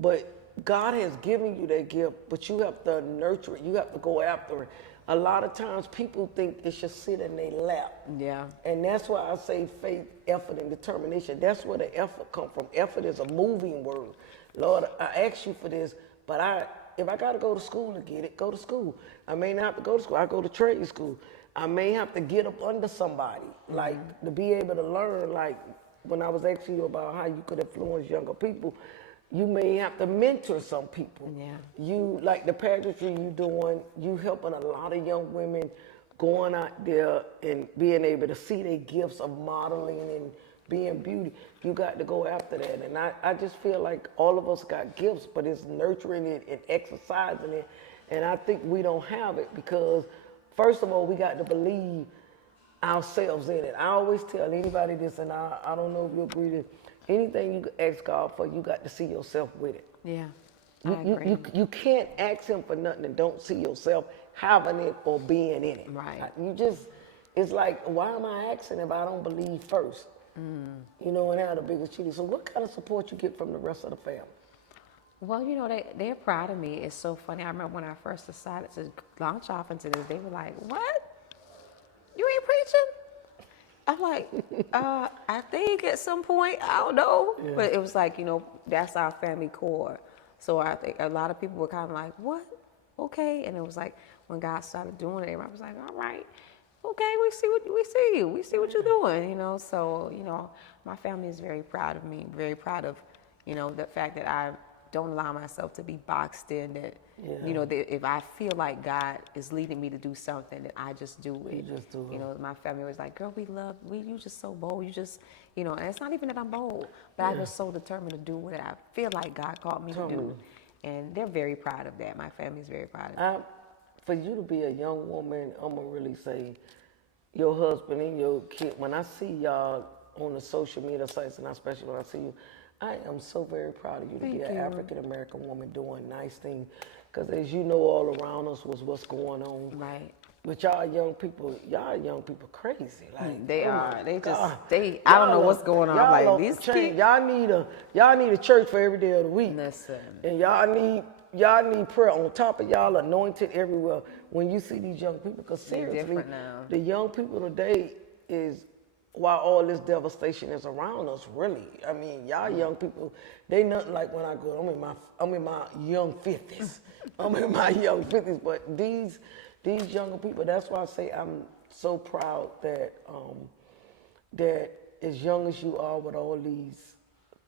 but God has given you that gift, but you have to nurture it. You have to go after it. A lot of times people think it should sit in their lap. Yeah. And that's why I say faith, effort, and determination. That's where the effort comes from. Effort is a moving word. Lord, I ask you for this, but if I got to go to school to get it, go to school. I may not have to go to school. I go to trade school. I may have to get up under somebody, like to be able to learn. Like when I was asking you about how you could influence younger people, you may have to mentor some people. Yeah. You, like the pageantry you doing, you helping a lot of young women going out there and being able to see their gifts of modeling and being beauty. You got to go after that. And I just feel like all of us got gifts, but it's nurturing it and exercising it. And I think we don't have it because, first of all, we got to believe ourselves in it. I always tell anybody this, and I don't know if you agree with anything you ask God for, you got to see yourself with it. Yeah, I agree. You can't ask him for nothing and don't see yourself having it or being in it. Right. It's like, why am I asking if I don't believe first? You know, and have the biggest cheating. So what kind of support you get from the rest of the family? Well, you know, they're proud of me. It's so funny. I remember when I first decided to launch off into this, they were like, what? You ain't preaching? I'm like, I think at some point, I don't know. Yeah. But it was like, you know, that's our family core. So I think a lot of people were kind of like, what? Okay. And it was like, when God started doing it, I was like, all right, okay, we see what you're doing, you know. So, you know, my family is very proud of me, very proud of, you know, the fact that I don't allow myself to be boxed in, that, you know, that if I feel like God is leading me to do something, that I just do it. You know, my family was like, girl, you just so bold. You just, you know, and it's not even that I'm bold, but I was so determined to do what I feel like God called me to do. And they're very proud of that. My family's very proud of that. For you to be a young woman, I'm going to really say, your husband and your kid, when I see y'all on the social media sites, and especially when I see you, I am so very proud of you to be an African-American woman doing nice things. Because as you know, all around us was what's going on. Right. But y'all young people crazy. Like they are. They just, I don't know what's going on. Like these kids. Y'all need a church for every day of the week. Listen. And y'all need prayer on top of y'all anointed everywhere when you see these young people. Because seriously, the young people today is, while all this devastation is around us, really. I mean, y'all young people, they nothing like when I go, I'm in my young 50s. I'm in my young 50s, but these younger people, that's why I say I'm so proud that that as young as you are with all these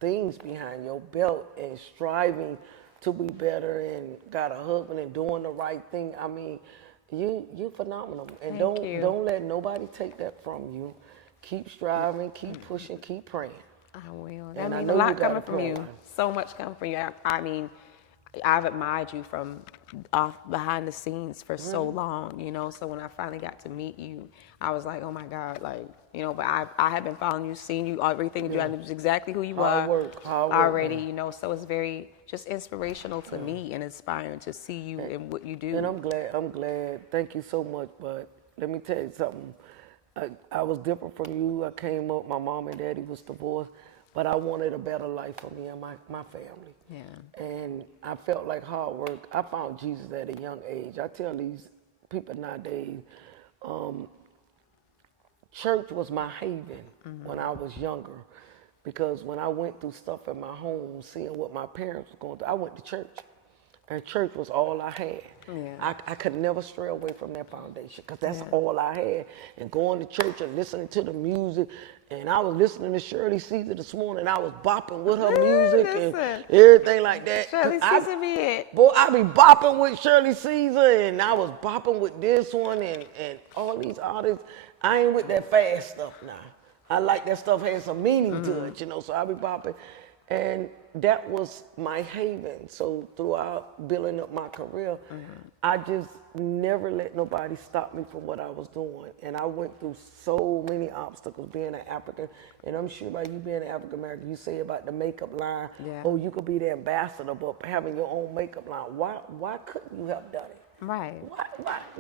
things behind your belt and striving to be better and got a husband and doing the right thing. I mean, you're phenomenal. And don't let nobody take that from you. Keep striving, keep pushing, keep praying. I will. That means a lot coming from you. So much coming from you. I mean, I've admired you from behind the scenes for so long, you know. So when I finally got to meet you, I was like, oh my God, like, you know. But I have been following you, seeing you, everything you do. I knew exactly who you are already, you know. So it's very just inspirational to me and inspiring to see you and what you do. And I'm glad. Thank you so much. But let me tell you something. I was different from you. I came up, my mom and daddy was divorced, but I wanted a better life for me and my family. Yeah. And I felt like hard work. I found Jesus at a young age. I tell these people nowadays, church was my haven when I was younger, because when I went through stuff in my home, seeing what my parents were going through, I went to church. And church was all I had. Yeah. I could never stray away from that foundation, because that's all I had. And going to church and listening to the music. And I was listening to Shirley Caesar this morning. I was bopping with her music and everything like that. Shirley Caesar be it. Boy, I be bopping with Shirley Caesar, and I was bopping with this one and all these artists. I ain't with that fast stuff now. I like that stuff has some meaning to it, you know, so I be bopping. And that was my haven. So throughout building up my career, I just never let nobody stop me from what I was doing. And I went through so many obstacles being an African. And I'm sure by you being an African American, you say about the makeup line, Yeah. oh, you could be the ambassador, but having your own makeup line, why couldn't you have done it? Right.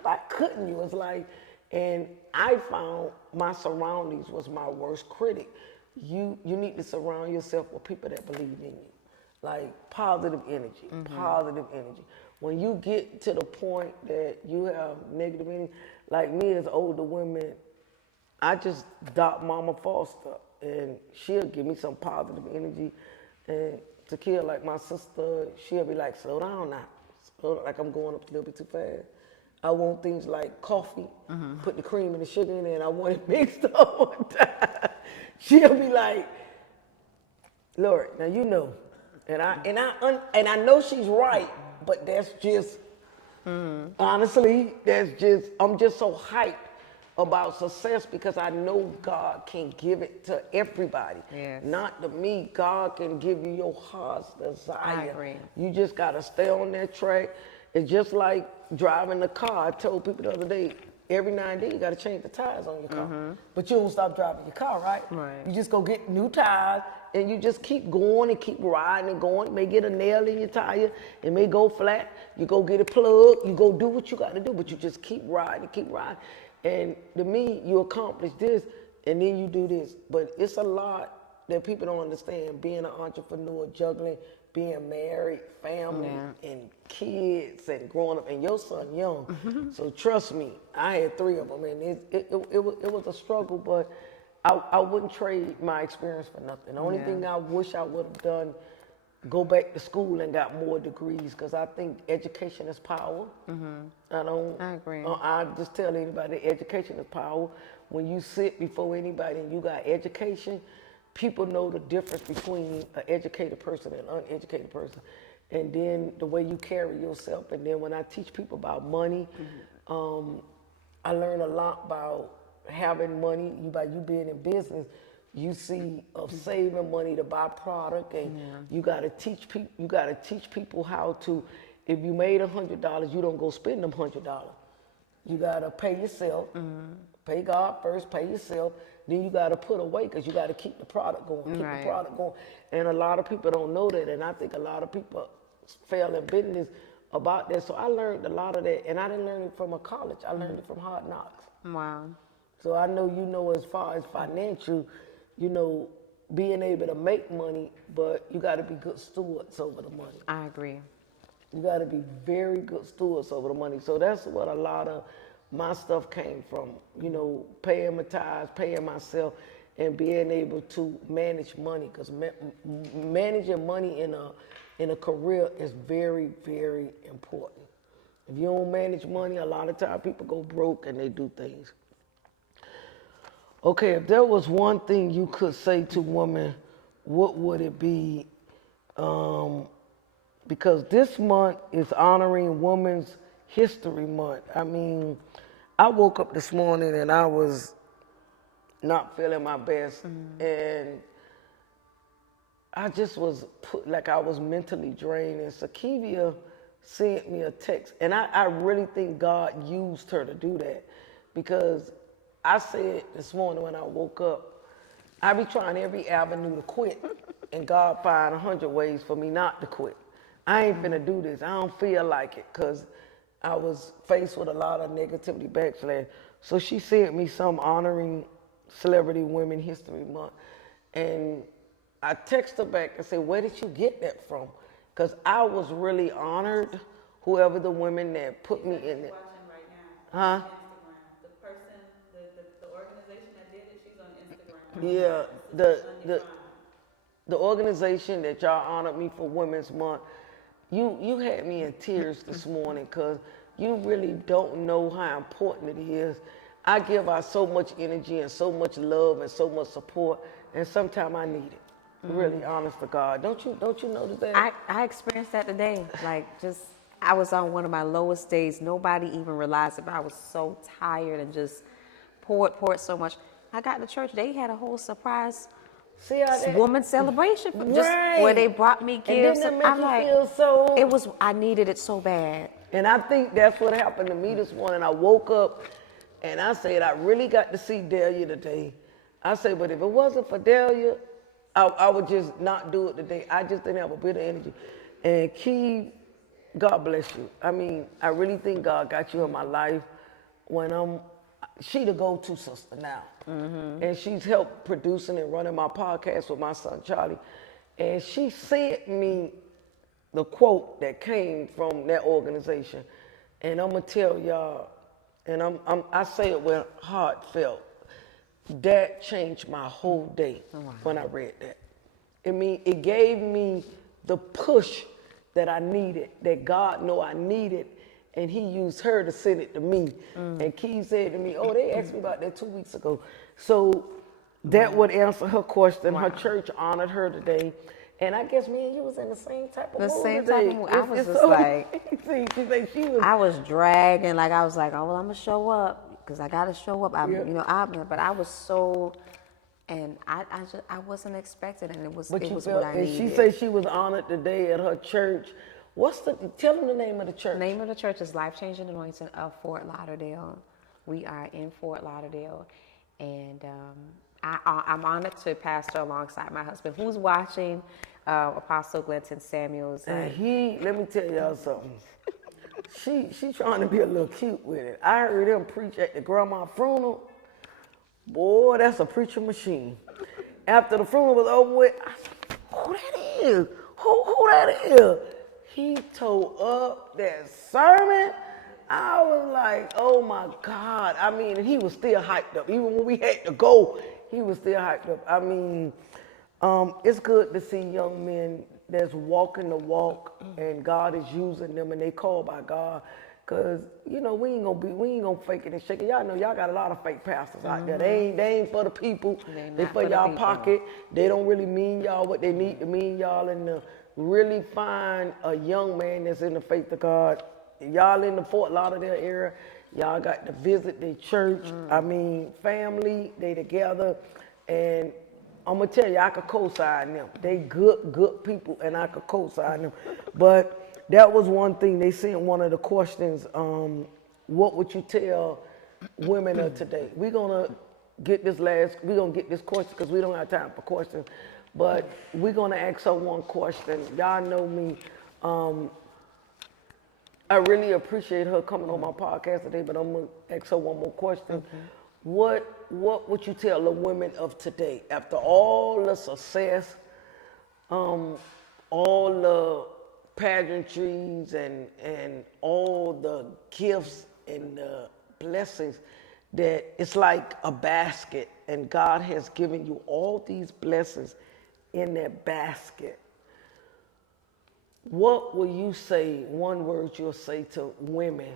Why couldn't you? It's like, and I found my surroundings was my worst critic. You need to surround yourself with people that believe in you. Like positive energy, positive energy. When you get to the point that you have negative energy, like me as older women, I just adopt Mama Foster and she'll give me some positive energy. And Takia, like my sister, she'll be like, slow down now. Like I'm going up a little bit too fast. I want things like coffee, put the cream and the sugar in there, and I want it mixed up one time. She'll be like, Lord, now you know. And I know she's right, but that's just, honestly, I'm just so hyped about success because I know God can give it to everybody. Yes. Not to me. God can give you your heart's desire. I agree. You just got to stay on that track. It's just like driving the car. I told people the other day, every now and then you got to change the tires on your car. But you don't stop driving your car, right? Right. You just go get new tires and you just keep going and keep riding and going. You may get a nail in your tire. It may go flat. You go get a plug. You go do what you got to do, but you just keep riding, keep riding. And to me, you accomplish this and then you do this. But it's a lot that people don't understand. Being an entrepreneur, juggling, being married, family, and kids, and growing up, and your son young. So trust me, I had 3 of them, and it was a struggle, but I wouldn't trade my experience for nothing. The only thing I wish I would have done, go back to school and got more degrees, because I think education is power. I agree. I just tell anybody, education is power. When you sit before anybody and you got education, people know the difference between an educated person and an uneducated person. And then the way you carry yourself. And then when I teach people about money, I learn a lot about having money. By you being in business, you see of saving money to buy product, and you got to teach people. You got to teach people how to. If you made $100, you don't go spend them $100. You got to pay yourself. Pay God first. Pay yourself. Then you got to put away because you got to keep the product going. Keep the product going. And a lot of people don't know that, and I think a lot of people fail in business about that. So I learned a lot of that, and I didn't learn it from a college. I learned it from Hard Knocks. Wow. So I know you know as far as financial, you know, being able to make money, but you got to be good stewards over the money. I agree. You got to be very good stewards over the money. So that's what a lot of my stuff came from, you know, paying my tithes, paying myself, and being able to manage money. Because managing money in a career is very, very important. If you don't manage money, a lot of times people go broke and they do things. Okay, if there was one thing you could say to women, what would it be? Because this month is honoring Women's History Month. I mean, I woke up this morning and I was not feeling my best, and I just was like I was mentally drained. And Sakivia sent me a text, and I really think God used her to do that, because I said this morning when I woke up, I be trying every avenue to quit, and God find 100 ways for me not to quit. I ain't finna do this. I don't feel like it, because I was faced with a lot of negativity backslash. So she sent me some honoring Celebrity Women History Month. And I texted her back and said, where did you get that from? Because I was really honored, whoever the women that put me in it. Watching right now. Huh? The person, the organization that did it, she's on Instagram. Yeah, the organization that y'all honored me for Women's Month, you had me in tears this morning, because you really don't know how important it is. I give out so much energy and so much love and so much support, and sometimes I need it. Really, honest to God. Don't you notice that? I experienced that today. Like, just, I was on one of my lowest days. Nobody even realized it, but I was so tired and just poured so much. I got to church. They had a whole surprise See how that woman celebration, just right. where they brought me And gifts. didn't it make I'm you like, feel so? it was. I needed it so bad. And I think that's what happened to me this morning. I woke up and I said, I really got to see Delia today. I said, but if it wasn't for Delia, I would just not do it today. I just didn't have a bit of energy. And Key, God bless you. I mean, I really think God got you in my life when she the go-to sister now. And she's helped producing and running my podcast with my son, Charlie. And she sent me the quote that came from that organization. And I'm gonna tell y'all, and I say it with heartfelt, that changed my whole day when I read that. I mean, it gave me the push that I needed, that God know I needed, and he used her to send it to me. And Key said to me, oh, they asked me about that 2 weeks ago. So that would answer her question. Her church honored her today. And I guess me and you was in the same type of mood same today. type of mood. I was just so, like, see, she said she was. I was dragging. Like I was like, oh well, I'm gonna show up because I gotta show up. But I was so, and I wasn't expecting, and it was But it you was felt, what I and needed. she said she was honored today at her church. Tell them the name of the church. The name of the church is Life Changing Anointing of Fort Lauderdale. We are in Fort Lauderdale, and I'm honored to pastor alongside my husband, who's watching, Apostle Glenton Samuels. And let me tell y'all something. She trying to be a little cute with it. I heard him preach at the grandma funeral. Boy, that's a preacher machine. After the funeral was over with, I said, who that is? Who that is? He tore up that sermon. I was like, oh my God. I mean, and he was still hyped up. Even when we had to go, he was still hyped up. I mean, it's good to see young men that's walking the walk and God is using them and they called by God. Cause you know, we ain't gonna fake it and shake it. Y'all know y'all got a lot of fake pastors out there. They ain't for the people. They for y'all pocket. They don't really mean y'all what they need to mean y'all, and to really find a young man that's in the faith of God. Y'all in the Fort Lauderdale area, y'all got to visit their church. I mean, family, they together, and I'm gonna tell you, I could co-sign them. They good people, and I could co-sign them. But that was one thing they sent one of the questions. What would you tell women of today? We're gonna get this question because we don't have time for questions. But we're gonna ask her one question. Y'all know me. I really appreciate her coming on my podcast today, but I'm gonna ask her one more question. What would you tell the women of today after all the success, all the pageantries and all the gifts and the blessings, that it's like a basket and God has given you all these blessings in that basket? What will you say, one word you'll say to women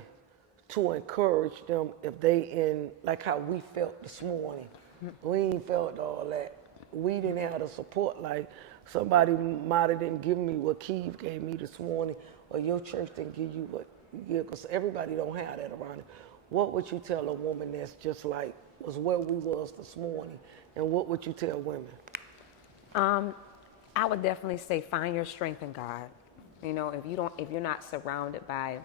to encourage them if they in, like how we felt this morning? We ain't felt all that. We didn't have the support like somebody might have didn't give me what Keith gave me this morning, or your church didn't give you what you give, because everybody don't have that around it. What would you tell a woman that's just like, was where we was this morning, and what would you tell women? I would definitely say find your strength in God. You know, if you're not surrounded by,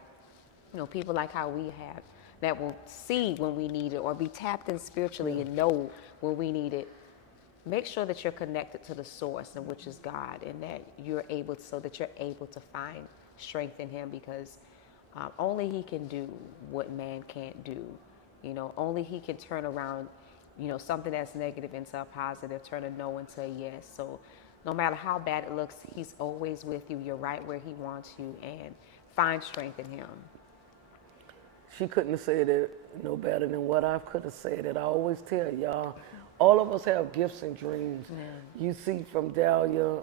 people like how we have, that will see when we need it or be tapped in spiritually and know when we need it, make sure that you're connected to the source, and which is God, and that you're able to find strength in Him, because only He can do what man can't do. Only He can turn around, something that's negative into a positive, turn a no into a yes. So no matter how bad it looks, He's always with you. You're right where He wants you, and find strength in Him. She couldn't have said it no better than what I could have said it. I always tell y'all, all of us have gifts and dreams. Yeah. You see from Dahlia,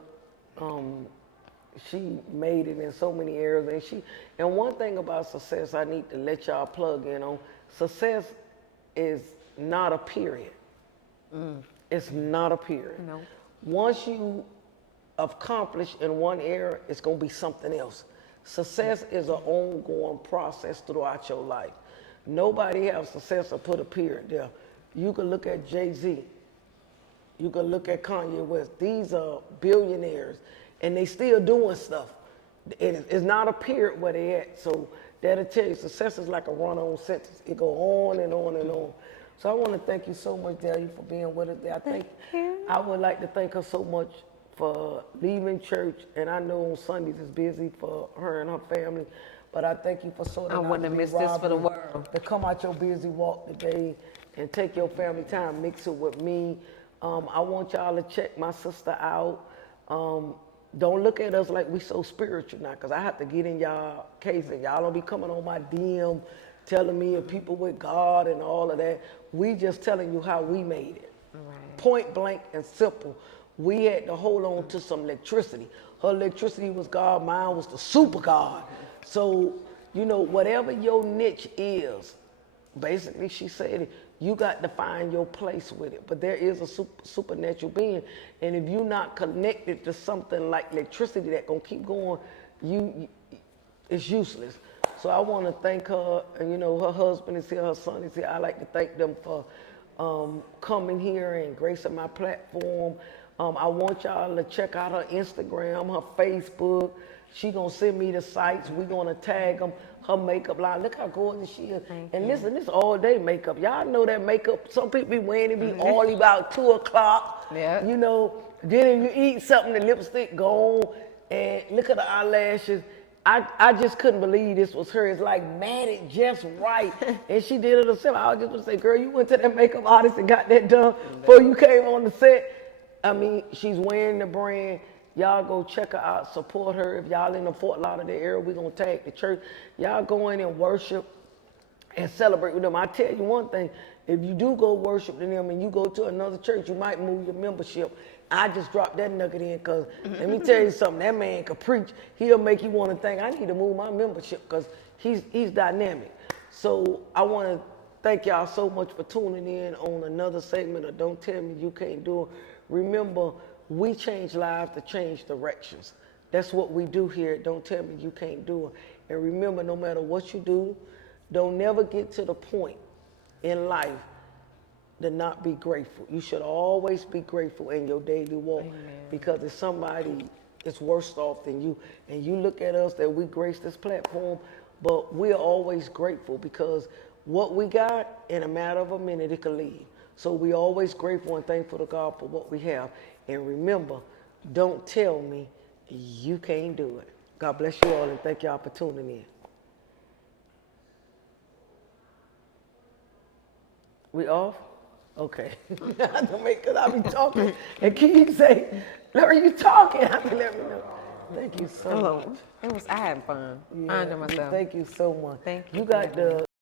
she made it in so many areas. And one thing about success I need to let y'all plug in on, success is not a period. It's not a period. No. Once you accomplish in one area, it's going to be something else. Success is an ongoing process throughout your life. Nobody has success or put a period there. You can look at Jay-Z. You can look at Kanye West. These are billionaires, and they still doing stuff. It's not a period where they at. So that'll tell you success is like a run-on sentence. It go on and on and on. So I want to thank you so much, Delia, for being with us. Thank you. I would like to thank her so much for leaving church, and I know on Sundays it's busy for her and her family, but I thank you for sorting I out wouldn't to have be missed this for the Robin, world. to come out your busy walk today and take your family time, mix it with me. I want y'all to check my sister out. Don't look at us like we so spiritual now, because I have to get in y'all case, and y'all don't be coming on my DM telling me and people with God and all of that. We just telling you how we made it. Right. Point blank and simple. We had to hold on to some electricity. Her electricity was God, mine was the super God. So, you know, whatever your niche is, basically she said it, you got to find your place with it. But there is a supernatural being. And if you're not connected to something like electricity that gonna keep going, it's useless. So I want to thank her, and you know, her husband is here, her son is here. I like to thank them for coming here and gracing my platform. I want y'all to check out her Instagram, her Facebook. She gonna send me the sites. We gonna tag them. Her makeup line. Look how gorgeous she is. And listen, this all day makeup. Y'all know that makeup. Some people be wearing it, be oily about 2 o'clock. Yeah. You know. Then if you eat something, the lipstick gone. And look at the eyelashes. I just couldn't believe this was her. It's like matted just right. And she did it herself. I was just gonna say, girl, you went to that makeup artist and got that done before you came on the set. I mean, she's wearing the brand. Y'all go check her out, support her. If y'all in the Fort Lauderdale area, we're gonna tag the church. Y'all go in and worship and celebrate with them. I tell you one thing, if you do go worship with them and you go to another church, you might move your membership. I just dropped that nugget in because let me tell you something, that man can preach. He'll make you want to think, I need to move my membership because he's dynamic. So I want to thank y'all so much for tuning in on another segment of Don't Tell Me You Can't Do It. Remember, we change lives to change directions. That's what we do here at Don't Tell Me You Can't Do It. And remember, no matter what you do, don't never get to the point in life to not be grateful. You should always be grateful in your daily walk. Amen. Because if somebody is worse off than you, and you look at us that we grace this platform, but we're always grateful because what we got, in a matter of a minute, it could leave. So we're always grateful and thankful to God for what we have. And remember, don't tell me you can't do it. God bless you all and thank y'all for tuning in. We off? Okay. Because I be talking and Keith say, are you talking? I mean, let me know. Thank you so much. I had fun. I enjoyed myself. Thank you so much. Thank you. You got the